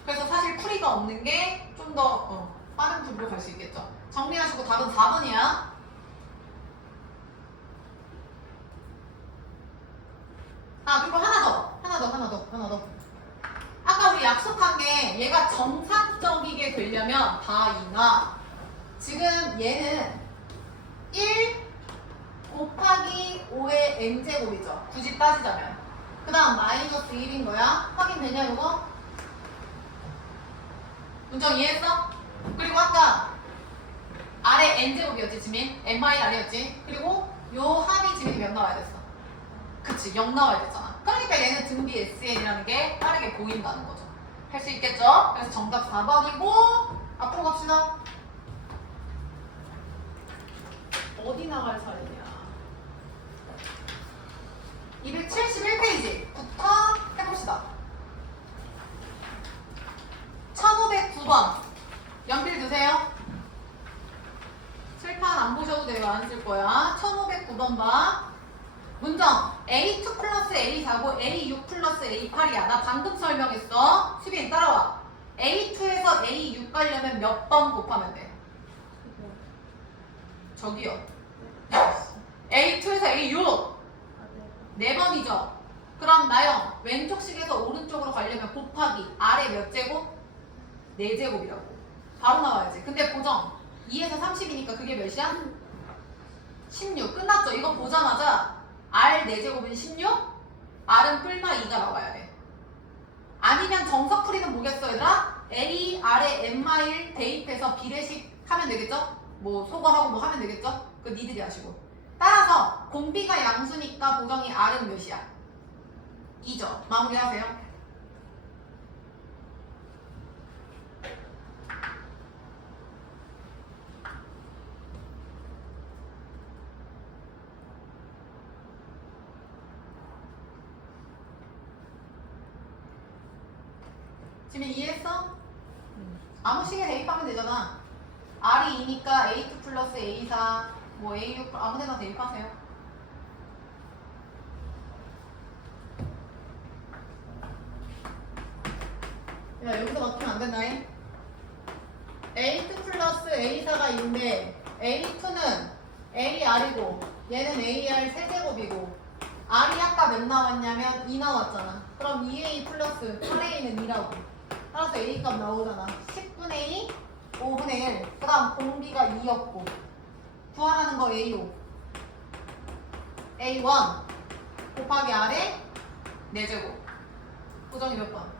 그래서 사실 풀이가 없는 게 좀 더 빠른 풀이로 갈 수 있겠죠. 정리하시고 답은 4번이야. 그리고 하나 더. 아까 우리 약속한 게 얘가 정상적이게 되려면 다이나 지금 얘는 1 곱하기 5의 n제곱이죠. 굳이 따지자면. 그 다음 마이너스 1인 거야. 확인되냐 이거? 문정 이해했어? 그리고 아까 아래 n제곱이었지 지민? n-r이었지? 그리고 요 합이 지민이 몇 나와야 됐어? 그치 0 나와야 됐잖아. 그러니까 얘는 등비 SN이라는 게 빠르게 보인다는 거죠. 할 수 있겠죠? 그래서 정답 4번이고 앞으로 갑시다. 어디 나갈 차례냐? 271페이지부터 해봅시다. 1509번 연필 드세요. 칠판 안 보셔도 돼요. 안 쓸 거야. 1509번 봐. 문정 A2 플러스 A4고 A6 플러스 A8이야. 나 방금 설명했어. 수빈 따라와. A2에서 A6 가려면 몇 번 곱하면 돼? 저기요. A2에서 A6 4번이죠. 그럼 나영 왼쪽식에서 오른쪽으로 가려면 곱하기 아래 몇 제곱? 4제곱이라고. 바로 나와야지. 근데 보정 2에서 30이니까 그게 몇이야? 16. 끝났죠. 이거 보자마자 R 4제곱은 16? R은 뿔마 2가 나와야 돼. 아니면 정석풀이는 뭐겠어 얘들아? A, R에 n-1 대입해서 비례식 하면 되겠죠? 뭐 소거하고 뭐 하면 되겠죠? 그 니들이 하시고. 따라서 공비가 양수니까 보정이 R은 몇이야? 2죠. 마무리하세요. 지금 이해했어? 아무 식에 대입하면 되잖아. R이 2니까 A2 플러스 A4 뭐 A6 아무데나 대입하세요. 야 여기서 맞추면 안 된다잉. A2 플러스 A4가 2인데 A2는 AR이고 얘는 AR 세제곱이고 R이 아까 몇 나왔냐면 2 나왔잖아. 그럼 2A 플러스 8A는 2라고. 따라서 A 값 나오잖아. 10분의 2, 5분의 1. 그 다음 공비가 2였고 구하라는 거 A5 A1 곱하기 R에 4제곱. 보정이 몇 번?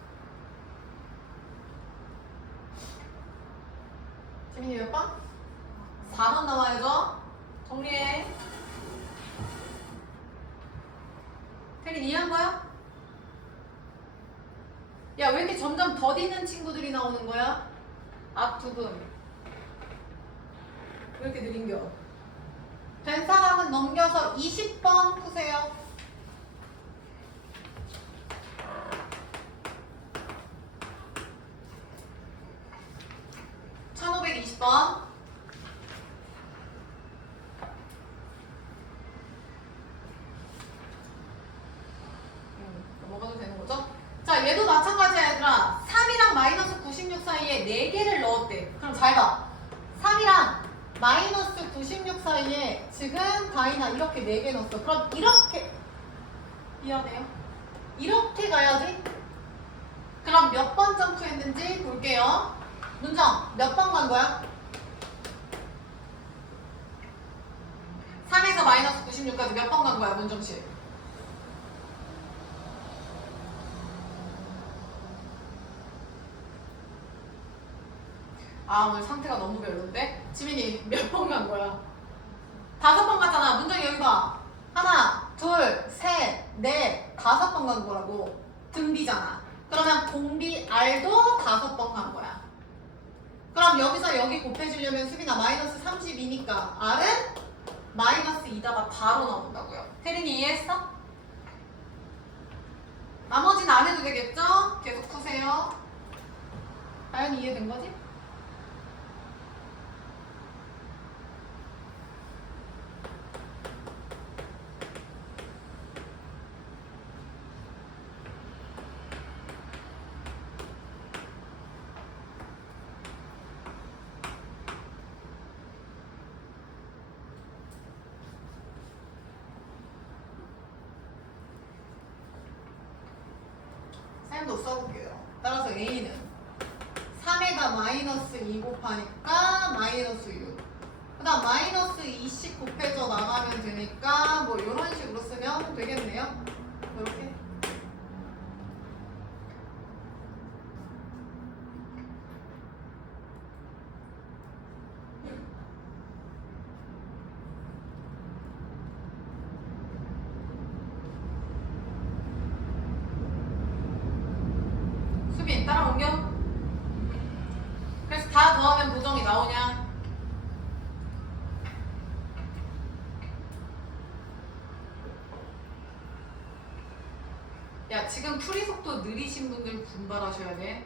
지민이 몇 번? 4번 나와야죠. 정리해. 태린 이해한 거야? 야, 왜 이렇게 점점 더디는 친구들이 나오는 거야? 앞 두 분. 왜 이렇게 느린겨? 된 사람은 넘겨서 20번 푸세요. (1520번) 넘어가도 되는 거죠? 자, 얘도 마찬가지야, 얘들아. 3이랑 마이너스 96 사이에 4개를 넣었대. 그럼 잘 봐. 3이랑 마이너스 96 사이에 지금 다이나 이렇게 4개 넣었어. 그럼 이렇게, 미안해요, 이렇게 가야지. 그럼 몇 번 점프했는지 볼게요. 문정, 몇 번 간 거야? 3에서 마이너스 96까지 몇 번 간 거야, 문정씨? 아, 오늘 상태가 너무 별론데? 지민이 몇 번 간 거야? 5번 갔잖아. 문정이 여기 봐. 하나, 둘, 셋, 넷, 5번 간 거라고. 등비잖아. 그러면 공비 R도 5번 간 거야. 그럼 여기서 여기 곱해주려면 수빈아 마이너스 32니까 R은 마이너스 2다가 바로 나온다고요. 태린이 이해했어? 나머지는 안 해도 되겠죠? 계속 푸세요. 다현이 이해된 거지? 도 써볼게요. 따라서 A는 3에다 마이너스 2 곱하니까 마이너스 6. 그 다음 마이너스 2씩 곱해져 나가면 되니까 뭐 이런 식으로 쓰면 되겠네요. 이렇게. 수빈 따라 옮겨. 그래서 다 더하면 보정이 나오냐? 야, 지금 풀이 속도 느리신 분들 분발하셔야 돼.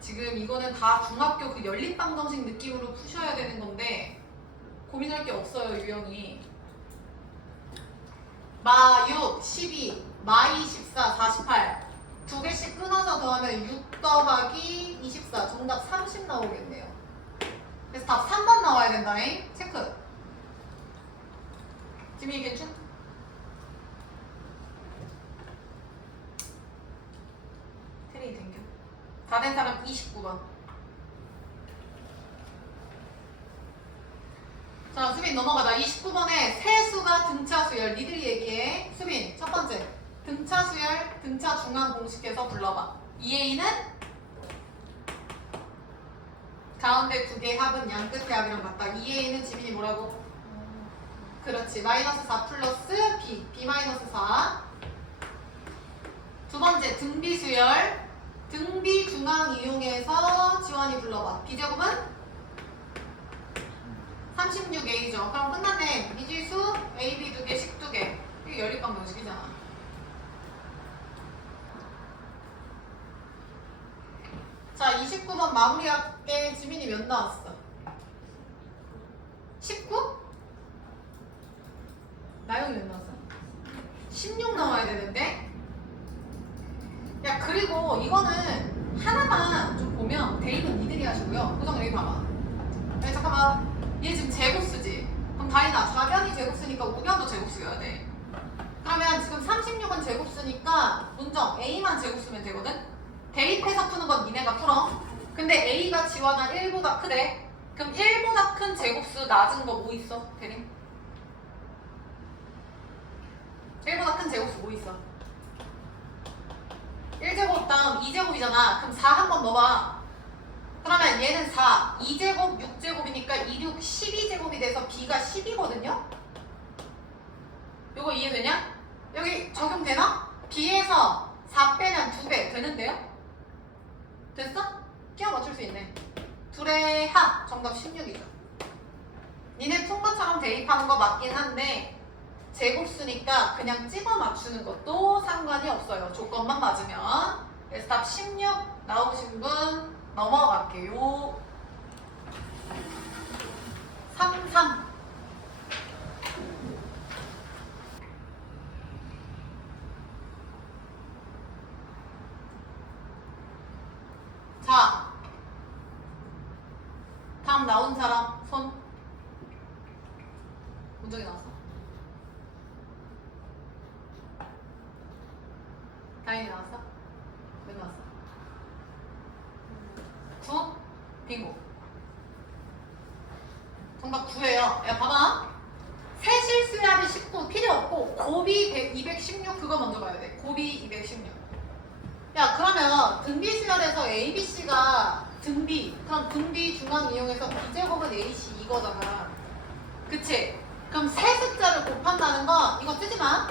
지금 이거는 다 중학교 그 연립방정식 느낌으로 푸셔야 되는 건데 고민할 게 없어요, 유형이. 마 6, 12, 마 24, 48 두 개씩 끊어서 더하면 6 더하기 24 정답 30 나오겠네요. 그래서 답 3번 나와야 된다잉. 체크. 지민이 괜찮? 테레이 댕겨. 다 된 사람 29번. 자, 수빈 넘어가. 나 29번에 세수가 등차 수열. 니들이 얘기해. 수빈 첫 번째. 등차 수열, 등차 중앙 공식해서 불러봐. 2A는 가운데 두 개 합은 양 끝의 합이랑 같다. 2A는 지민이 뭐라고? 그렇지. 마이너스 4 플러스 B. B 마이너스 4. 두 번째 등비 수열. 등비 중앙 이용해서 지원이 불러봐. B제곱은 36A죠. 그럼 끝났네. 미지수 AB 두 개, 식 두 개. 이게 연립방 공식이잖아. 자, 29번 마무리할게. 지민이 몇 나왔어? 19? 나영이 몇 나왔어? 16 나와야 되는데? 야, 그리고 이거는 하나만 좀 보면 대입은 니들이 하시고요. 보정 여기 봐봐. 야, 잠깐만. 얘 지금 제곱 쓰지? 그럼 다이나 좌변이 제곱 쓰니까 우변도 제곱 써야 돼. 그러면 지금 36은 제곱 쓰니까 문정 A만 제곱 쓰면 되거든? 대입해서 푸는 건 니네가 풀어. 근데 A가 지원한 1보다 크대. 그럼 1보다 큰 제곱수 낮은 거 뭐 있어? 대림? 1보다 큰 제곱수 뭐 있어? 1제곱 다음 2제곱이잖아. 그럼 4 한 번 넣어봐. 그러면 그러면 얘는 4, 2제곱, 6제곱이니까 2, 6, 12제곱이 돼서 b가 10이거든요? 요거 이해되냐? 여기 적용되나? b에서 4 빼면 2배 되는데요? 됐어? 끼워 맞출 수 있네. 둘의 합 정답 16이죠. 니네 푼 것처럼 대입하는 거 맞긴 한데 제곱수니까 그냥 찍어 맞추는 것도 상관이 없어요. 조건만 맞으면. 그래서 답 16 나오신 분 넘어갈게요. 33. 자, 다음 나온 사람 손. 문정이 나왔어? 다인이 나왔어? 몇 나왔어? 9? 빙고. 정답 9예요. 야 봐봐. 세실수합이 19 필요 없고 곱이 216 그거 먼저 봐야 돼. 곱이 216. 야 그러면 등비수열에서 ABC가 등비 그럼 등비 중앙 이용해서 B제곱은 AC 이거잖아. 그치? 그럼 세 숫자를 곱한다는 건 이거 쓰지마.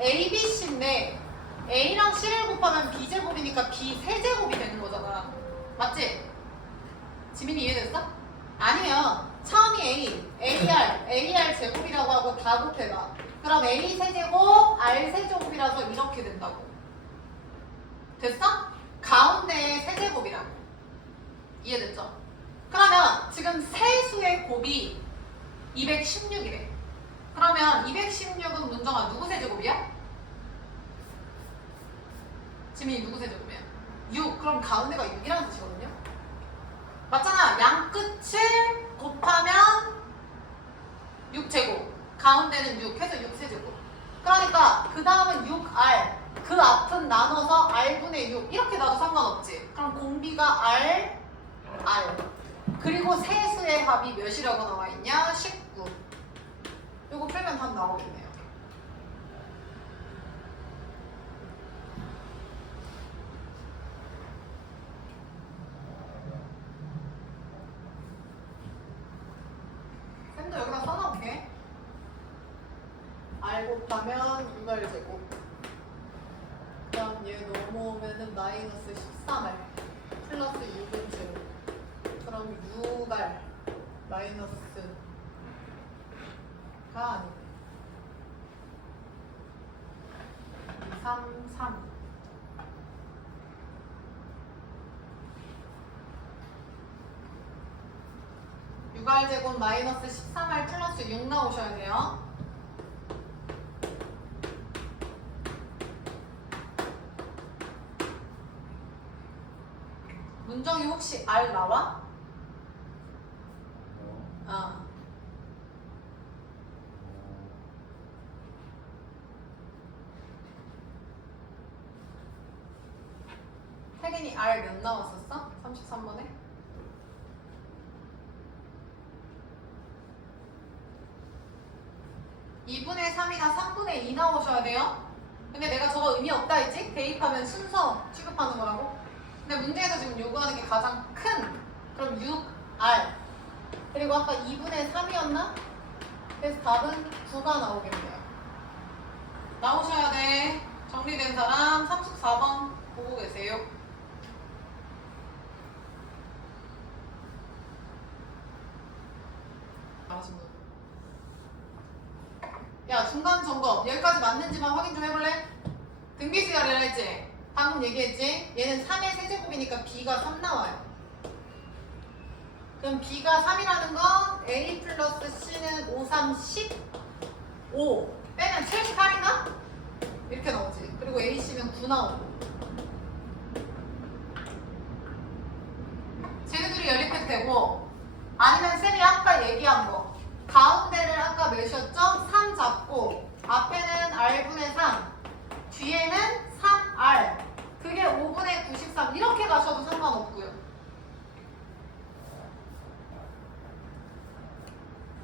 ABC인데 A랑 C를 곱하면 B제곱이니까 B 세제곱이 되는 거잖아. 맞지? 지민이 이해됐어? 아니면 처음이 AR 제곱이라고 하고 다 곱해봐. 그럼 A 세제곱, R 세제곱이라서 이렇게 된다고. 됐어? 가운데에 세제곱이라고. 이해됐죠? 그러면 지금 세수의 곱이 216이래. 그러면 216은 문정아 누구 세제곱이야? 지민이 누구 세제곱이야? 6. 그럼 가운데가 6이라는 뜻이거든요? 맞잖아. 양 끝을 곱하면 6제곱. 가운데는 6 해서 6세제곱. 그러니까 그 다음은 6R. 그 앞은 나눠서 R분의 6. 이렇게 놔도 상관없지. 그럼 공비가 R. 그리고 세수의 합이 몇이라고 나와있냐? 19. 요거 풀면 답 나오겠네요. 쌤도 여기다 써놔볼게. R 곱하면 6R 제곱. 그럼 얘 넘어오면은 마이너스 13R 플러스 6은 제곱. 그럼 6R 마이너스가 아니네. 2, 3, 3. R 제곱 마이너스 13R 플러스 6 나오셔야 돼요. 문정이 혹시 R 나와? 태균이 R 몇 나왔었어? 33번에? 2분의 3이나 3분의 2 나오셔야 돼요. 근데 내가 저거 의미 없다 했지? 대입하면 순서 취급하는 거라고. 근데 문제에서 지금 요구하는 게 가장 큰. 그럼 6R. 그리고 아까 2분의 3이었나? 그래서 답은 9가 나오겠네요. 나오셔야 돼. 정리된 사람 34번 보고 계세요. 나오신 분. 야 중간 점검 여기까지 맞는지만 확인 좀 해볼래? 등비수열이라 했지? 방금 얘기했지? 얘는 3의 세제곱이니까 B가 3 나와요. 그럼 B가 3이라는 건 A 플러스 C는 5, 3, 15 빼면 78인가? 이렇게 나오지. 그리고 AC는 9 나오고. 쟤네들이 연립해도 되고 아니면 쌤이 아까 얘기한 거 가운데를 아까 몇이었죠? 3 잡고 앞에는 R분의 3 뒤에는 3R 그게 5분의 93 이렇게 가셔도 상관없고요.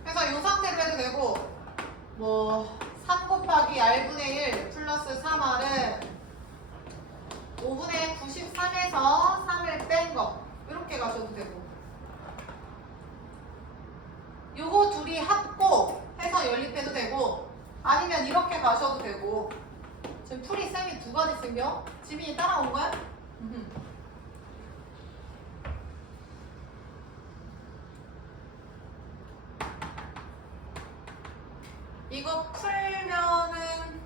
그래서 이 상태로 해도 되고 뭐 3 곱하기 R분의 1 플러스 3R은 5분의 93에서 3을 뺀 거 이렇게 가셔도 되고 지금? 지민이 따라온 거야? 이거 풀면은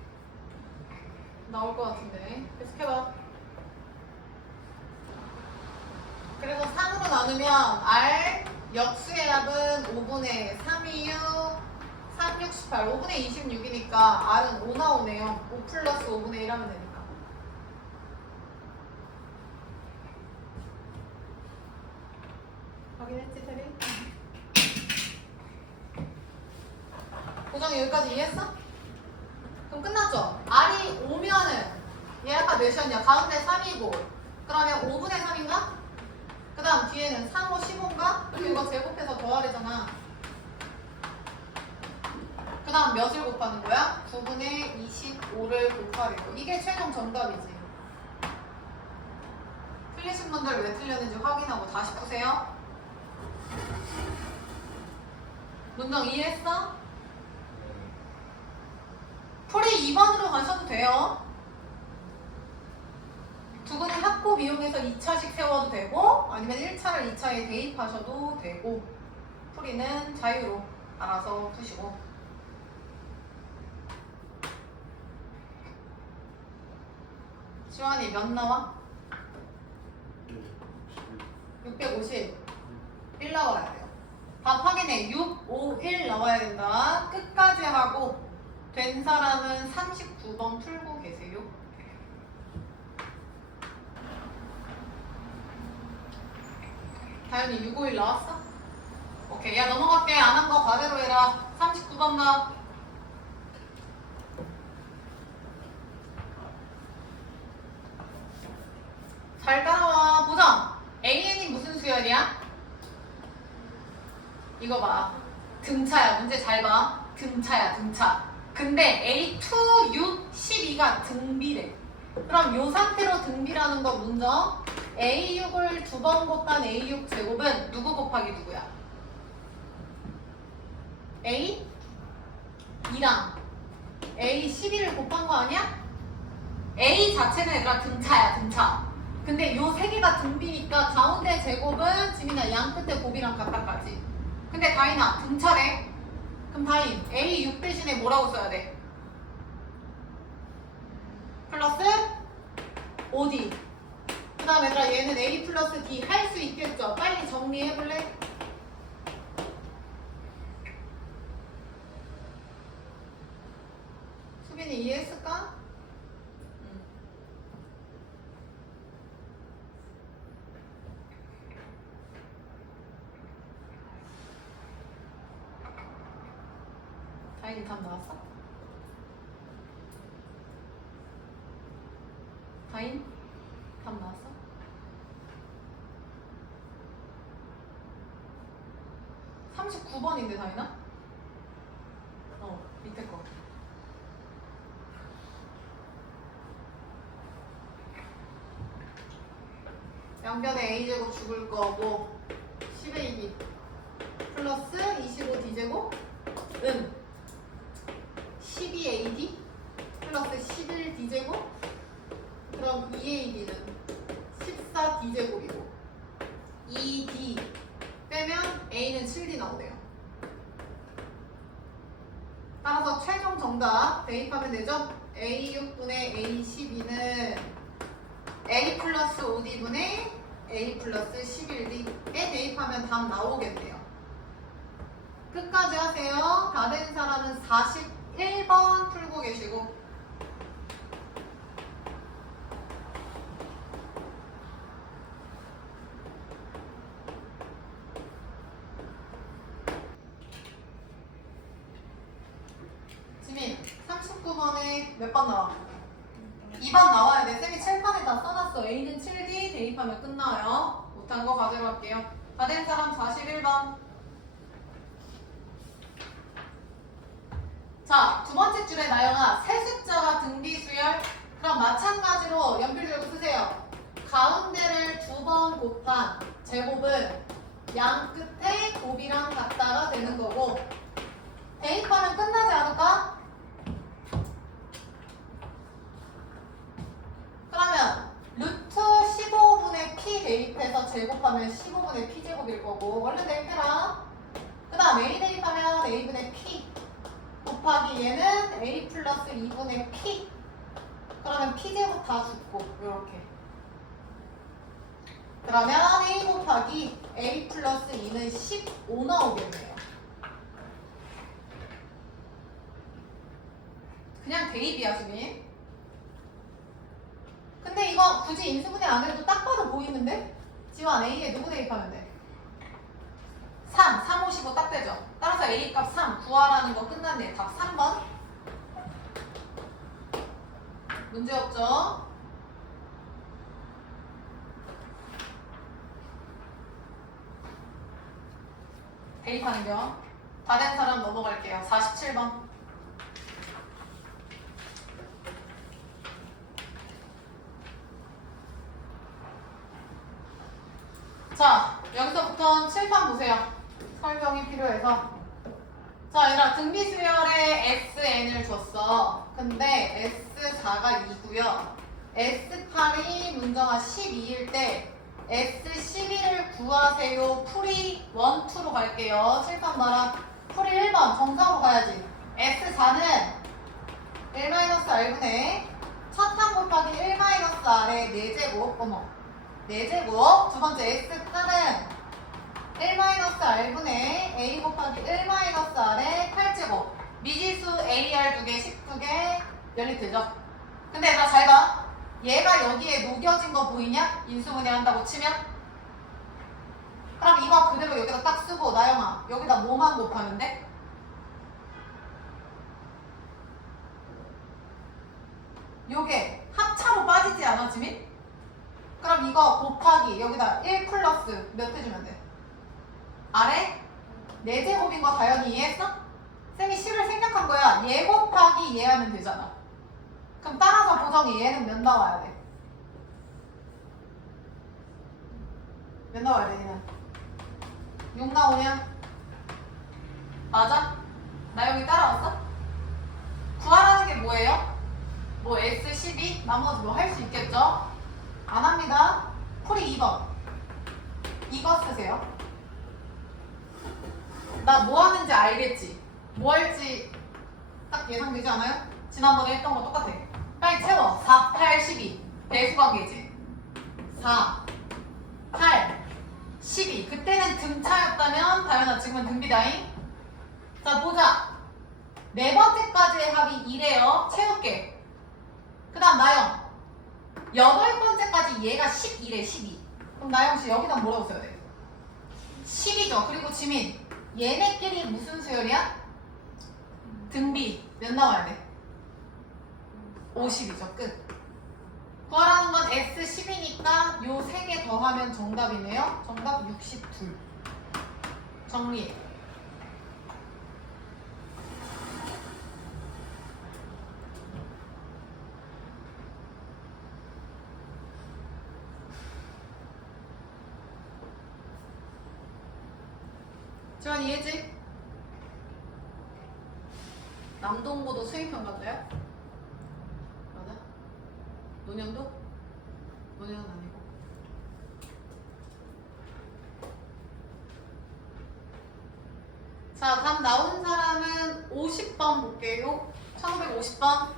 나올 것 같은데. 계속해봐. 그래서 3으로 나누면 R 역수의 합은 5분의 326 3, 6, 18 5분의 26이니까 R은 5 나오네요. 5 플러스 5분의 1 하면 되니까. 확인했지, 테리? 고정이 여기까지 이해했어? 그럼 끝났죠? R이 5면은 얘 아까 몇이었냐? 가운데 3이고 그러면 5분의 3인가? 그 다음 뒤에는 3, 5, 15인가? 그리고 이거 제곱해서 더하래잖아. 그 다음 몇을 곱하는 거야? 9분의 25를 곱하래고. 이게 최종 정답이지. 틀리신 분들 왜 틀렸는지 확인하고 다시 푸세요. 문정 이해했어? 풀이 2번으로 가셔도 돼요. 두 분의 합곱 이용해서 2차식 세워도 되고 아니면 1차를 2차에 대입하셔도 되고 풀이는 자유로 알아서 푸시고. 지환이 몇 나와? 650 1 나와야 돼요. 답 확인해. 6, 5, 1 나와야 된다. 끝까지 하고 된 사람은 39번 풀고 계세요. 다현이 651 나왔어? 오케이. 야 넘어갈게. 안 한 거 과대로 해라. 39번 나. 잘 따라와. 보자. AN이 무슨 수열이야? 이거 봐. 등차야. 문제 잘 봐. 등차야. 등차. 근데 A2, 6, 12가 등비래. 그럼 요 상태로 등비라는 거 먼저 A6을 두 번 곱한 A6 제곱은 누구 곱하기 누구야? A? 2랑 A12를 곱한 거 아니야? A 자체는 얘들아 등차야. 등차. 근데 요 세 개가 등비니까 가운데 제곱은 지민아 양 끝에 곱이랑 같다까지. 근데 다인아 등차래. 그럼 다인 A6 대신에 뭐라고 써야 돼? 플러스 5D. 그 다음 얘들아 얘는 A 플러스 D 할 수 있겠죠? 빨리 정리해볼래? 수빈이 이해했을까? 다인이 답 나왔어? 다인? 답 나왔어? (39번인데) 다인아? 밑에 거 양변에 a제곱 죽을 거고 10ab 플러스 25d제곱은 12ad 플러스 11d제곱. 그럼 2ab는 14d제곱이고 2d 빼면 a는 7d 나오네요. 따라서 최종 정답 대입하면 되죠? a6분의 a12는 a 플러스 5d분의 a 플러스 11d에 대입하면 답 나오겠네요. 끝까지 하세요. 다 된 사람은 41번 풀고 계시고. 지민 39번에 몇 번 나와? 2번 나와야 돼. 쌤이 칠판에 다 써놨어. A는 7D 대입하면 끝나요. 못한 거 가지러 갈게요. 다 된 사람 41번. 자, 두 번째 줄에 나영아 세 숫자가 등비수열. 그럼 마찬가지로 연필들고 쓰세요. 가운데를 두 번 곱한 제곱은 양 끝에 곱이랑 같다가 되는 거고 대입하면 끝나지 않을까? 그러면 루트 15분의 p 대입해서 제곱하면 15분의 p 제곱일 거고 원래 대입해라. 그 다음 a 대입하면 a분의 p 곱하기 얘는 a 플러스 2분의 p. 그러면 p 제곱 다 죽고 이렇게. 그러면 a 곱하기 a 플러스 2는 15 나오겠네요. 그냥 대입이야 수빈. 근데 이거 굳이 인수분해 안 해도 딱 봐도 보이는데? 지원 A에 누구 대입하면 돼? 3, 3, 5, 15 딱 되죠? 따라서 A 값 3 구하라는 거 끝났네. 답 3번. 문제 없죠? 대입하는 거. 다 된 사람 넘어갈게요. 47번. 자, 여기서부터 칠판 보세요. 설명이 필요해서. 자, 얘들아, 등비수열에 SN을 줬어. 근데 S4가 2고요. S8이 문정아 12일 때 S12를 구하세요. 풀이 1, 2로 갈게요. 칠판 봐라. 풀이 1번 정상으로 가야지. S4는 1-R분의 첫항 곱하기 1-R의 4제곱. 어머. 4제곱. 두 번째 S8은 1-R분의 A 곱하기 1-R의 8제곱. 미지수 AR 2개, 19개 연립되죠? 근데 나 잘 봐. 얘가 여기에 녹여진 거 보이냐? 인수분해 한다고 치면? 그럼 이거 그대로 여기다 딱 쓰고 나영아 여기다 뭐만 곱하면 돼? 요게 합차로 빠지지 않아 지민? 그럼 이거 곱하기 여기다 1 플러스 몇 해주면 돼? 아래? 4제곱인 거 다현이 이해했어? 쌤이 식을 생략한 거야. 얘 곱하기 얘 하면 되잖아. 그럼 따라서 보정이 얘는 몇 나와야 돼? 몇 나와야 돼 얘는? 6 나오면? 맞아? 나 여기 따라왔어? 구하라는 게 뭐예요? 뭐 S12? 나머지 뭐 할 수 있겠죠? 안 합니다. 풀이 2번. 이거 쓰세요. 나 뭐 하는지 알겠지? 뭐 할지 딱 예상되지 않아요? 지난번에 했던 거 똑같아. 빨리 채워. 4, 8, 12. 배수관계지. 4, 8, 12. 그때는 등차였다면 다현아 지금은 등비다잉. 자 보자. 네 번째까지의 합이 2래요. 채울게. 그 다음 나영. 8번째까지 얘가 11에 12. 그럼 나영씨 여기다 뭐라고 써야 돼? 10이죠. 그리고 지민 얘네끼리 무슨 수열이야? 등비 몇 나와야 돼? 50이죠. 끝. 구하라는 건 S10이니까 요 3개 더하면 정답이네요. 정답 62. 정리. 지원 이해지? 남동고도 수행평가인가요? 맞아? 논현도? 논현은 아니고. 자, 답 나온 사람은 50번 볼게요. 1550번.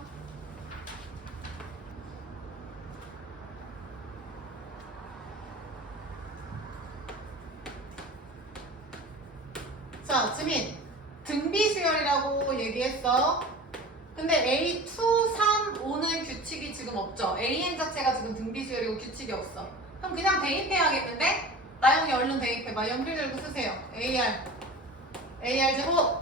자, 지민. 등비수열이라고 얘기했어. 근데 A2, 3, 5는 규칙이 지금 없죠. AN 자체가 지금 등비수열이고 규칙이 없어. 그럼 그냥 대입해야겠는데? 나영이 얼른 대입해봐. 연필 들고 쓰세요. AR 제곱.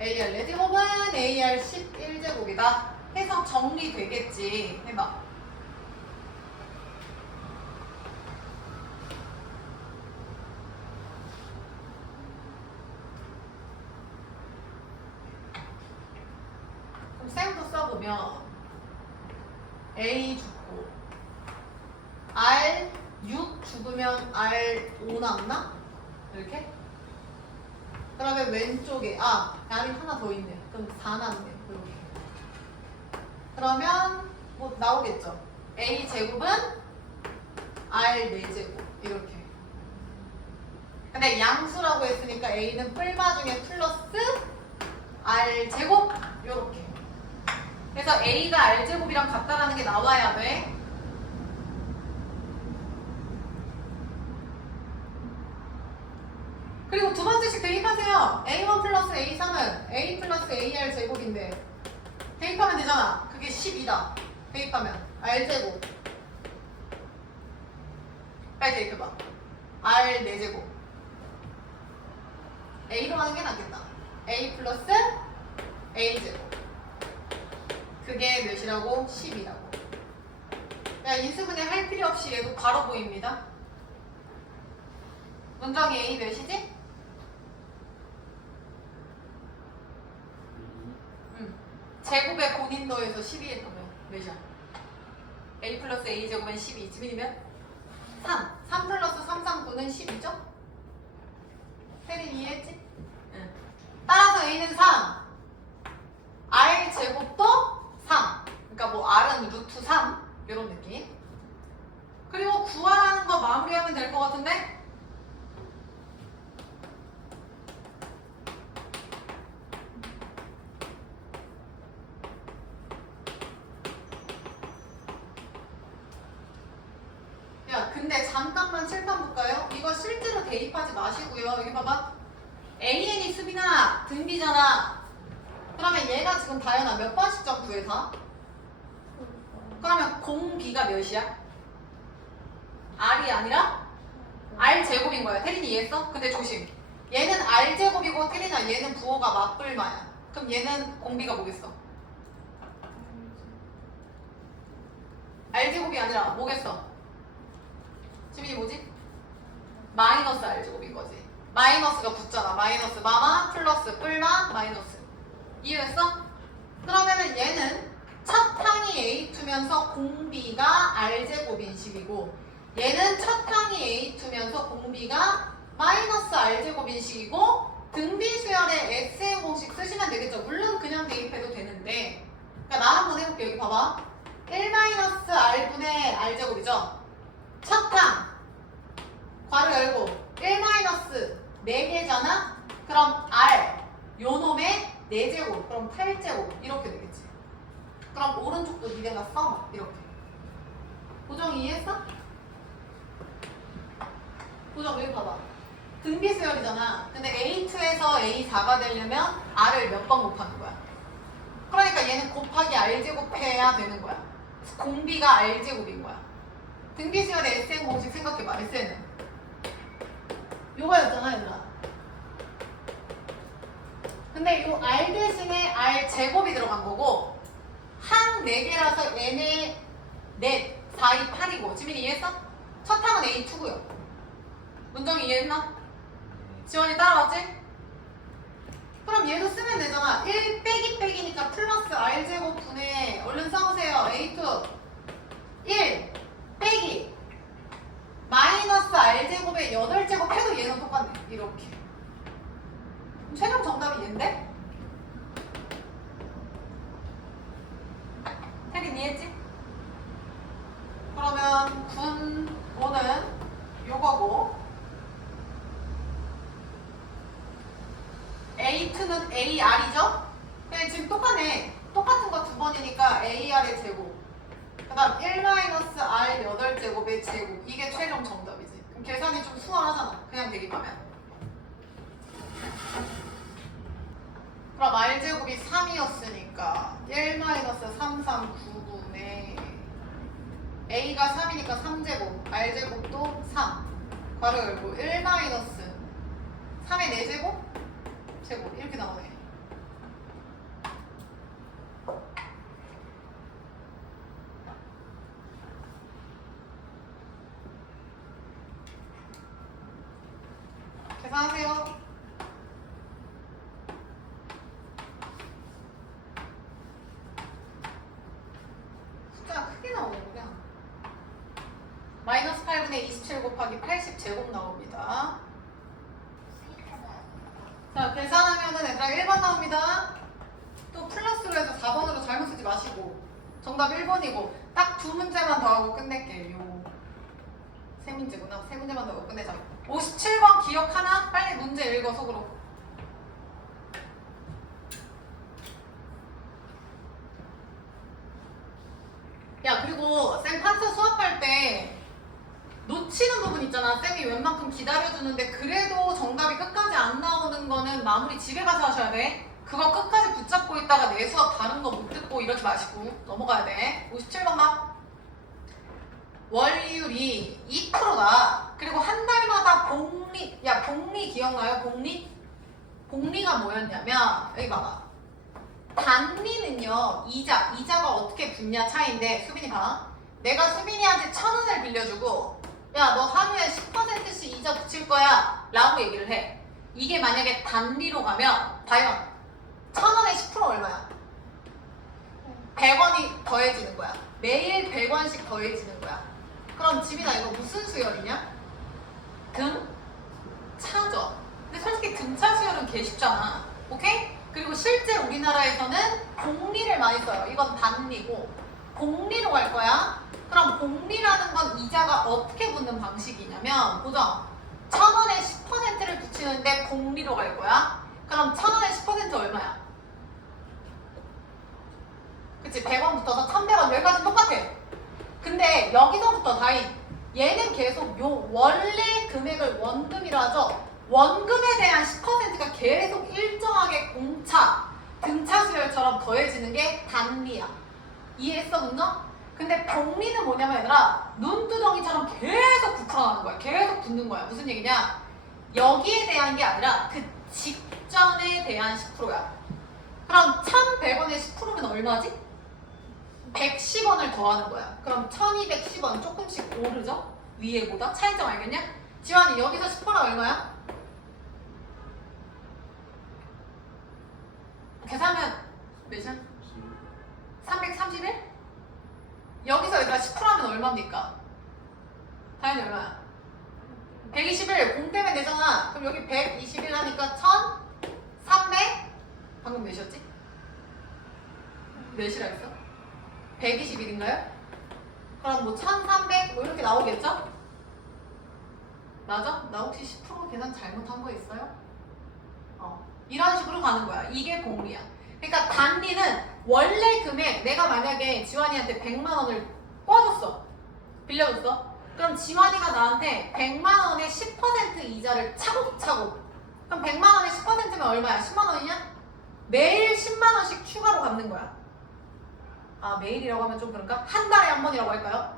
AR 4제곱은 AR 11제곱이다. 해서 정리되겠지. 해봐. 쌤도 써보면 A 죽고 R 6 죽으면 R 5 남나? 이렇게? 그러면 왼쪽에 R이 하나 더 있네. 그럼 4 남네. 이렇게. 그러면 뭐 나오겠죠? A 제곱은 R 4제곱 이렇게. 근데 양수라고 했으니까 A는 뿔마 중에 플러스 R 제곱 요렇게. 그래서 A가 R 제곱이랑 같다라는 게 나와야 돼. 그리고 두 번째씩 대입하세요. A1 플러스 A3은 A 플러스 AR 제곱인데 대입하면 되잖아. 그게 12다. 대입하면 R 제곱. 빨리 대입해봐. R 4제곱. A로 하는 게 낫겠다. A 플러스 A 제곱. 그게 몇이라고? 10이라고. 야, 인수분해 할 필요 없이 얘도 바로 보입니다. 문정이 A 몇이지? 제곱의 본인도에서 12에 넣으면 몇이야? A 플러스 A 제곱은 12. 지민이면 3. 3 플러스 3, 3, 9는 12죠? 혜린 이해했지? 응. 따라서 A는 3. R 제곱도 3. 그러니까 뭐 R은 루트 3. 이런 느낌. 그리고 구하라는 거 마무리하면 될 것 같은데? 야, 근데 잠깐만 칠판 볼까요? 이거 실제로 대입하지 마시고요. 여기 봐봐. AN이 수비나 등비잖아. 그러면 얘가 지금 다현아 몇 번 시점 구해 다? 그러면 공비가 몇이야? R이 아니라 R 제곱인 거야. 태린이 이해했어? 근데 조심. 얘는 R 제곱이고 태린아 얘는 부호가 맞불마야. 그럼 얘는 공비가 뭐겠어? R 제곱이 아니라 뭐겠어? 지민이 뭐지? 마이너스 R 제곱인 거지. 마이너스가 붙잖아. 마이너스 마마 플러스 뿔마 마이너스. 이해했어? 그러면은 얘는 첫 항이 A2면서 공비가 R 제곱인 식이고 얘는 첫 항이 A2면서 공비가 마이너스 R 제곱인 식이고 등비 수열의 SM 공식 쓰시면 되겠죠. 물론 그냥 대입해도 되는데 그러니까 나 한번 해볼게. 여기 봐봐. 1-R분의 R 제곱이죠. 첫 항 괄호 열고 1-4개잖아? 그럼 R 요 놈의 4제곱 그럼 8제곱 이렇게 되겠지. 그럼 오른쪽도 니네가 써 이렇게. 고정 이해했어? 고정 여기 봐봐. 등비 수열이잖아. 근데 A2에서 A4가 되려면 R을 몇 번 곱하는 거야. 그러니까 얘는 곱하기 R제곱 해야 되는 거야. 공비가 R제곱인 거야. 등비 수열의 SM 공식 생각해봐. SN은 요거였잖아 얘들아. 근데 요 R 대신에 R 제곱이 들어간 거고 항 4개라서 얘네 넷 4, 2, 8이고 지민이 이해했어? 첫 항은 A2고요. 문정이 이해했나? 지원이 따라왔지? 그럼 얘도 쓰면 되잖아. 1 빼기 빼기니까 플러스 R제곱 분의 얼른 써보세요. A2 1 빼기 마이너스 R제곱에 8제곱 해도 얘는 똑같네. 이렇게. 최종 정답이 얘인데? 태린 이해했지? 그러면 군 5는 요거고 A2는 AR이죠? 근데 지금 똑같네. 똑같은 거 두 번이니까 AR의 제곱 그 다음 1-R 8제곱의 제곱 이게 최종 정답이지. 그럼 계산이 좀 수월하잖아. 그냥 대입하면. 그럼 R제곱이 3이었으니까 1-3399네. A가 3이니까 3제곱 R제곱도 3 괄호 열고 1-3의 4제곱? 제곱 이렇게 나오네. 계산하세요. 숫자가 크게 나오는구나. 마이너스 8분의 27 곱하기 80 제곱 나옵니다. 자, 계산하면은 얘들아 1번 나옵니다. 또 플러스로 해서 4번으로 잘못 쓰지 마시고 정답 1번이고 딱 두 문제만 더 하고 끝낼게. 요 세 문제구나. 세 문제만 더 하고 끝내자. 57번 기억하나? 빨리 문제 읽어 속으로. 야, 그리고 쌤 판서 수업할 때 놓치는 부분 있잖아. 쌤이 웬만큼 기다려주는데 그래도 정답이 끝까지 안 나오는 거는 마무리 집에 가서 하셔야 돼. 그거 끝까지 붙잡고 있다가 내 수업 다른 거 못 듣고 이러지 마시고 넘어가야 돼. 57번 봐. 월이율이 2%다. 그리고 한 달마다 복리, 야 복리 기억나요? 복리? 복리가 뭐였냐면 여기 봐봐. 단리는요 이자가 어떻게 붙냐 차이인데 수빈이 봐. 내가 수빈이한테 1,000원을 빌려주고 야 너 하루에 10%씩 이자 붙일 거야 라고 얘기를 해. 이게 만약에 단리로 가면 과연 1,000원에 10% 얼마야? 100원이 더해지는 거야. 매일 100원씩 더해지는 거야. 그럼 지민아 이거 무슨 수열이냐? 등차죠. 근데 솔직히 등차 수열은 개 쉽잖아. 오케이? 그리고 실제 우리나라에서는 복리를 많이 써요. 이건 단리고 복리로 갈 거야. 그럼 복리라는 건 이자가 어떻게 붙는 방식이냐면 보자. 1,000원에 10%를 붙이는데 복리로 갈 거야. 그럼 1,000원에 10% 얼마야? 그치? 100원 붙어서 1,100원 여기까지 똑같아. 근데 여기서부터 다인 얘는 계속 요 원래 금액을 원금이라 하죠. 원금에 대한 10%가 계속 일정하게 공차, 등차 수열처럼 더해지는 게 단리야. 이해했어, 문너? 근데 복리는 뭐냐면 얘들아 눈두덩이처럼 계속 부풀어나는 거야. 계속 붙는 거야. 무슨 얘기냐? 여기에 대한 게 아니라 그 직전에 대한 10%야. 그럼 1,100원에 10%면 얼마지? 110원을 더하는 거야. 그럼 1,210원 조금씩 오르죠? 위에보다? 차이점 알겠냐? 지환이 여기서 10%가 얼마야? 계산하면 몇이야? 331? 여기서 얘들아 10%하면 얼마입니까? 당연히 얼마야? 121 공 때문에 내잖아. 그럼 여기 121 하니까 1,300? 방금 몇이었지? 몇이라 했어? 121인가요? 그럼 뭐 1,300 뭐 이렇게 나오겠죠? 맞아? 나 혹시 10% 계산 잘못한 거 있어요? 이런 식으로 가는 거야. 이게 복리야. 그러니까 단리는 원래 금액 내가 만약에 지환이한테 100만 원을 꿔줬어. 빌려줬어. 그럼 지환이가 나한테 100만 원에 10% 이자를 차곡차곡. 그럼 100만 원에 10%면 얼마야? 10만 원이냐? 매일 10만 원씩 추가로 갚는 거야. 아 매일이라고 하면 좀 그런가? 한 달에 한 번이라고 할까요?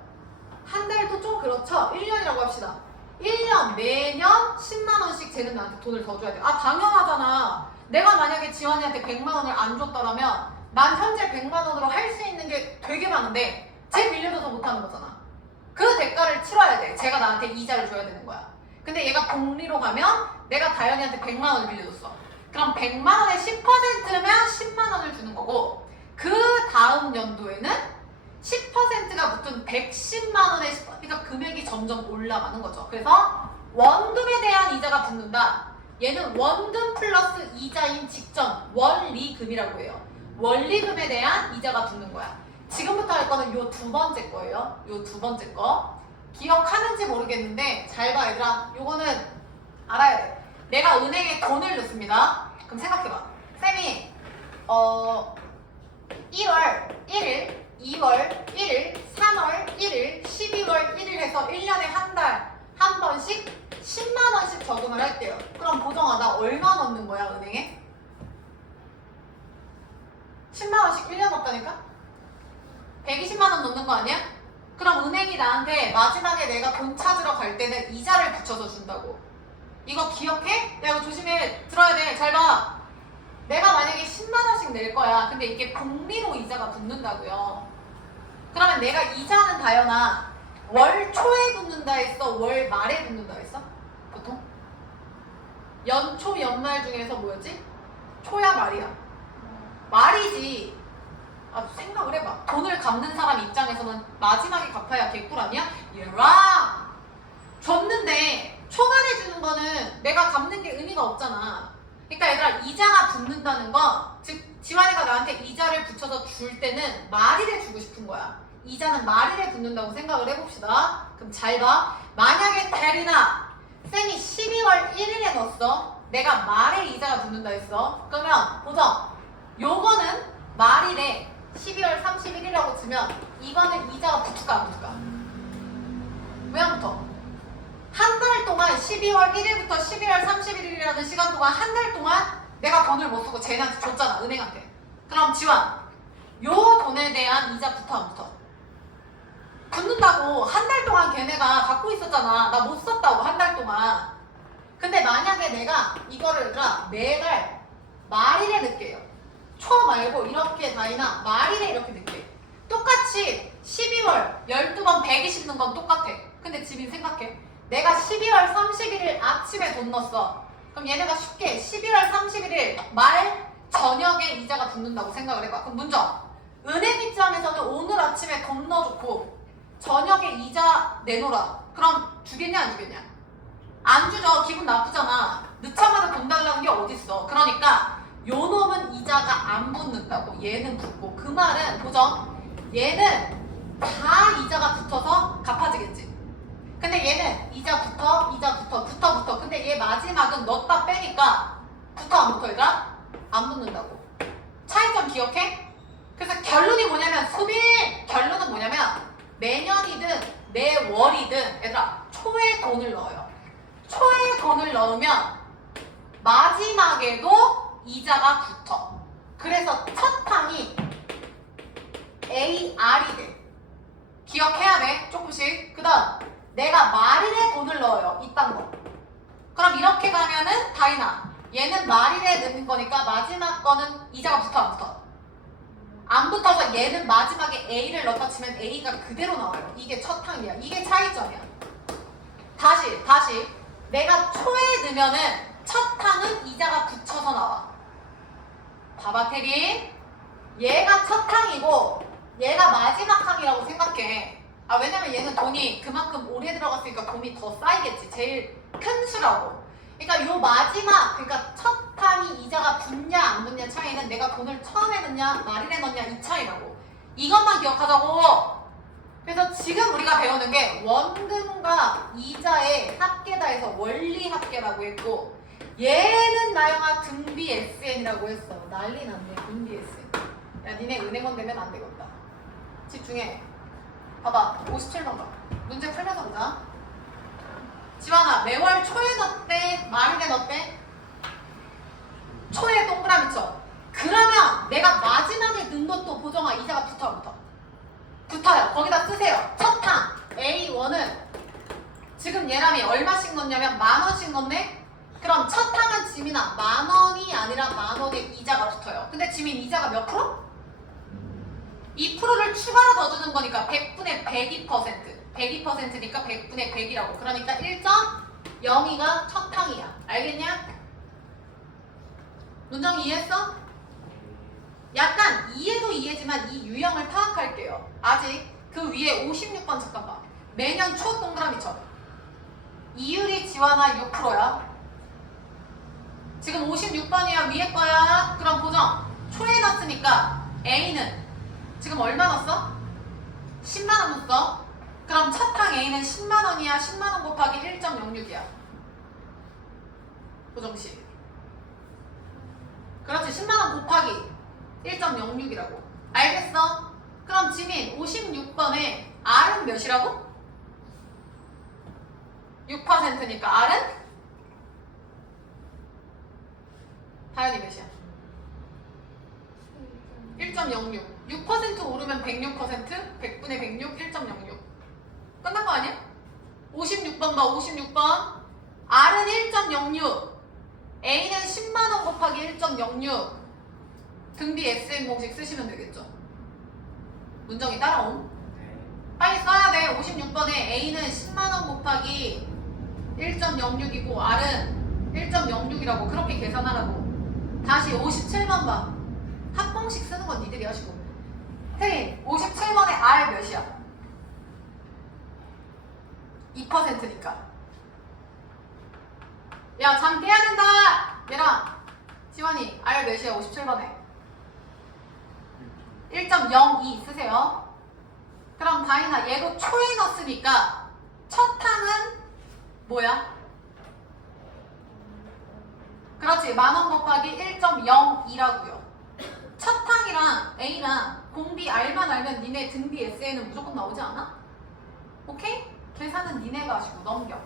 한 달도 좀 그렇죠? 1년이라고 합시다. 1년 매년 10만 원씩 쟤는 나한테 돈을 더 줘야 돼. 아 당연하잖아. 내가 만약에 지환이한테 100만 원을 안 줬더라면 난 현재 100만 원으로 할 수 있는 게 되게 많은데 쟤 빌려줘서 못하는 거잖아. 그 대가를 치러야 돼. 제가 나한테 이자를 줘야 되는 거야. 근데 얘가 복리로 가면 내가 다현이한테 100만 원을 빌려줬어. 그럼 100만 원에 10%면 10만 원을 주는 거고 그 다음 연도에는 10%가 붙은 110만 원의 10%, 그러니까 금액이 점점 올라가는 거죠. 그래서 원금에 대한 이자가 붙는다. 얘는 원금 플러스 이자인 직전 원리금이라고 해요. 원리금에 대한 이자가 붙는 거야. 지금부터 할 거는 요 두 번째 거예요. 요 두 번째 거. 기억하는지 모르겠는데 잘 봐 얘들아. 요거는 알아야 돼. 내가 은행에 돈을 넣습니다. 그럼 생각해봐. 쌤이 1월 1일 2월 1일, 3월 1일, 12월 1일 해서 1년에 한 달 한 번씩 10만 원씩 저금을 할게요. 그럼 보정아 나 얼마 넣는 거야 은행에? 10만 원씩 1년 넣었다니까? 120만 원 넣는 거 아니야? 그럼 은행이 나한테 마지막에 내가 돈 찾으러 갈 때는 이자를 붙여서 준다고. 이거 기억해? 야 이거 조심해. 들어야 돼. 잘 봐. 내가 만약에 10만 원씩 낼 거야. 근데 이게 복리로 이자가 붙는다고요. 그러면 내가 이자는 다연아 월 초에 붙는다 했어? 월 말에 붙는다 했어? 보통? 연초 연말 중에서 뭐였지? 초야 말이야? 말이지. 아 생각을 해봐. 돈을 갚는 사람 입장에서는 마지막에 갚아야 개꿀 아니야? 얘랑 줬는데 초반에 주는 거는 내가 갚는 게 의미가 없잖아. 그러니까 얘들아 이자가 붙는다는 거 즉 지환이가 나한테 이자를 붙여서 줄 때는 말일에 주고 싶은 거야. 이자는 말일에 붙는다고 생각을 해봅시다. 그럼 잘 봐. 만약에 대리나 쌤이 12월 1일에 넣었어. 내가 말에 이자가 붙는다 했어. 그러면 보자. 요거는 말일에 12월 31일이라고 치면 이거는 이자가 붙을까 안 붙을까? 왜 안 붙어? 한 달 동안 12월 1일부터 12월 31일이라는 시간 동안 한 달 동안 내가 돈을 못 쓰고 쟤네한테 줬잖아, 은행한테. 그럼 지원, 요 돈에 대한 이자 붙어 안 붙어? 붙는다고. 한 달 동안 걔네가 갖고 있었잖아. 나 못 썼다고 한 달 동안. 근데 만약에 내가 이거를 얘들아 매달 말일에 넣을게요. 초 말고 이렇게 다이나 말일에 이렇게 넣을게. 똑같이 12월 12번 120 넣은 건 똑같아. 근데 지민 생각해. 내가 12월 31일 아침에 돈 넣었어. 그럼 얘네가 쉽게 11월 31일 말 저녁에 이자가 붙는다고 생각을 해봐. 그럼 문정. 은행 입장에서는 오늘 아침에 돈 넣어놓고 저녁에 이자 내놓으라. 그럼 주겠냐 안 주겠냐? 안 주죠. 기분 나쁘잖아. 늦자마자 돈 달라는 게 어딨어. 그러니까 요 놈은 이자가 안 붙는다고. 얘는 붙고. 그 말은 보죠. 얘는 다 이자가 붙어서 갚아지겠지. 근데 얘는 이자 붙어. 근데 얘 마지막은 넣었다 빼니까 붙어 안 붙어 얘가? 안 붙는다고. 차이점 기억해? 그래서 결론이 뭐냐면 결론은 뭐냐면 매년이든 매월이든 얘들아 초에 돈을 넣어요. 초에 돈을 넣으면 마지막에도 이자가 붙어. 그래서 첫 항이 AR이 돼. 기억해야 돼. 조금씩. 그 다음 내가 말일에 돈을 넣어요. 이딴 거. 그럼 이렇게 가면은 다이나 얘는 말일에 넣는 거니까 마지막 거는 이자가 붙어 안 붙어? 안 붙어서 얘는 마지막에 A를 넣다 치면 A가 그대로 나와요. 이게 첫 항이야. 이게 차이점이야. 다시 내가 초에 넣으면은 첫 항은 이자가 붙여서 나와. 봐봐 태린. 얘가 첫 항이고 얘가 마지막 항이라고 생각해. 왜냐면 얘는 돈이 그만큼 오래 들어갔으니까 돈이 더 쌓이겠지. 제일 큰 수라고. 그러니까 요 마지막, 그러니까 첫 항이 이자가 붙냐 안 붙냐 차이는 내가 돈을 처음에 넣냐 말일에 넣냐 이 차이라고. 이것만 기억하자고. 그래서 지금 우리가 배우는 게 원금과 이자의 합계다 해서 원리 합계라고 했고, 얘는 나영아 등비 SN이라고 했어. 난리 났네. 등비 SN. 야 니네 은행원 되면 안 되겠다. 집중해. 봐봐 57번 봐. 문제 풀면서 보자. 지환아 매월 초에 넣었대 말일에 넣었대? 초에 동그라미 쳐. 그러면 내가 마지막에 넣은 것도 보정아 이자가 붙어 안 붙어? 붙어요. 거기다 쓰세요. 첫 항 A1은 지금 얘람이 얼마씩 넣냐면 10,000원씩 넣네? 그럼 첫 항은 지민아 10,000원이 아니라 10,000원에 이자가 붙어요. 근데 지민 이자가 몇 프로? 2%를 추가로 더 주는 거니까 100분의 102%. 102%니까 100분의 100이라고. 그러니까 1.02가 첫 항이야. 알겠냐? 문정이 이해했어? 약간 이해도 이해지만 이 유형을 파악할게요. 아직 그 위에 56번 잠깐 봐. 매년 초 동그라미 쳐. 이율이 지환아 6%야. 지금 56번이야. 위에 거야. 그럼 보정. 초에 넣었으니까 A는 지금 얼마 넣었어? 10만원 넣었어. 그럼 첫 항 A는 10만원이야. 10만원 곱하기 1.06이야. 보정식. 그렇지. 10만원 곱하기 1.06이라고. 알겠어? 그럼 지민 56번에 R은 몇이라고? 6%니까 R은? 다현이 몇이야? 1.06. 6% 오르면 106%, 100분의 106, 1.06. 끝난 거 아니야? 56번 봐, 56번. R은 1.06. A는 10만원 곱하기 1.06. 등비 SM 공식 쓰시면 되겠죠. 문정이 따라옴. 빨리 써야 돼. 56번에 A는 10만원 곱하기 1.06이고 R은 1.06이라고. 그렇게 계산하라고. 다시 57번 봐. 합공식 쓰는 건 니들이 하시고. 태인 57번에 R 몇이야? 2%니까. 야, 잠 깨야 된다! 얘랑 지환이 R 몇이야? 57번에 1.02 쓰세요. 그럼 다인아 얘도 초에 넣었으니까 첫 항은 뭐야? 그렇지. 10,000원 곱하기 1.02라고요. 첫 항이랑 A랑 공비 R만 알면 니네 등비 SA는 무조건 나오지 않아? 오케이? 계산은 니네가 하시고 넘겨.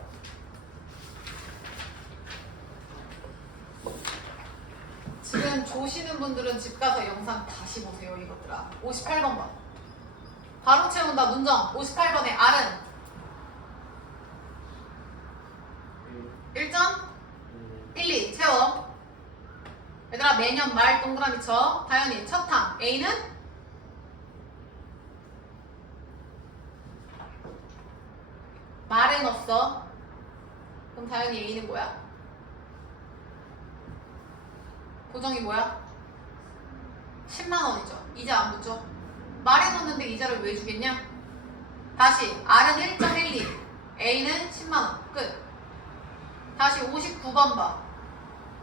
지금 조시는 분들은 집 가서 영상 다시 보세요. 이것들아. 58번 봐. 바로 채운다. 문정. 58번에 R은 1.12 채워. 얘들아 매년 말 동그라미 쳐. 다현이 첫 항 A는 말에 넣었어. 그럼 다현이 A는 뭐야? 고정이 뭐야? 10만원이죠. 이자 안 붙죠? 말에 넣었는데 이자를 왜 주겠냐? 다시 R은 1.12 A는 10만원 끝. 다시 59번 봐.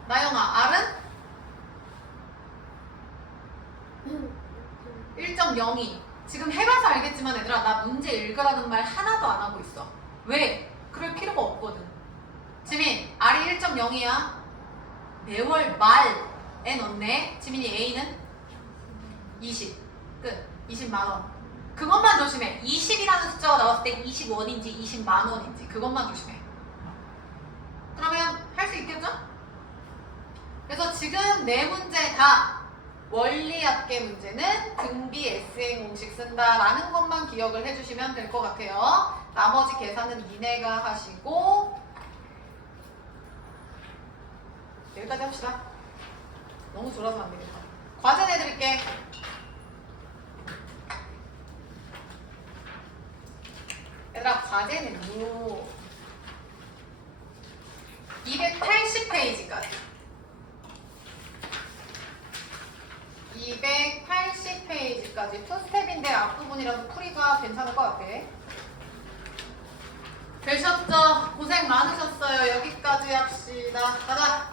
나영아 R은 1.02 지금 해봐서 알겠지만 얘들아 나 문제 읽으라는 말 하나도 안 하고 있어. 왜? 그럴 필요가 없거든. 지민 R이 1.0이야. 매월 말에 넣네. 지민이 A는 20 끝. 20만원. 그것만 조심해. 20이라는 숫자가 나왔을 때 20원인지 20만원인지 그것만 조심해. 그러면 할 수 있겠죠? 그래서 지금 네 문제 다 원리합계 문제는 등비 SN 공식 쓴다라는 것만 기억을 해주시면 될 것 같아요. 나머지 계산은 니네가 하시고 여기까지 합시다. 너무 졸아서 안 되겠다. 과제 내드릴게. 얘들아 과제는요 280페이지까지 280페이지까지 투스텝인데 앞부분이라서 풀이가 괜찮을 것 같아. 되셨죠? 고생 많으셨어요. 여기까지 합시다. 가자.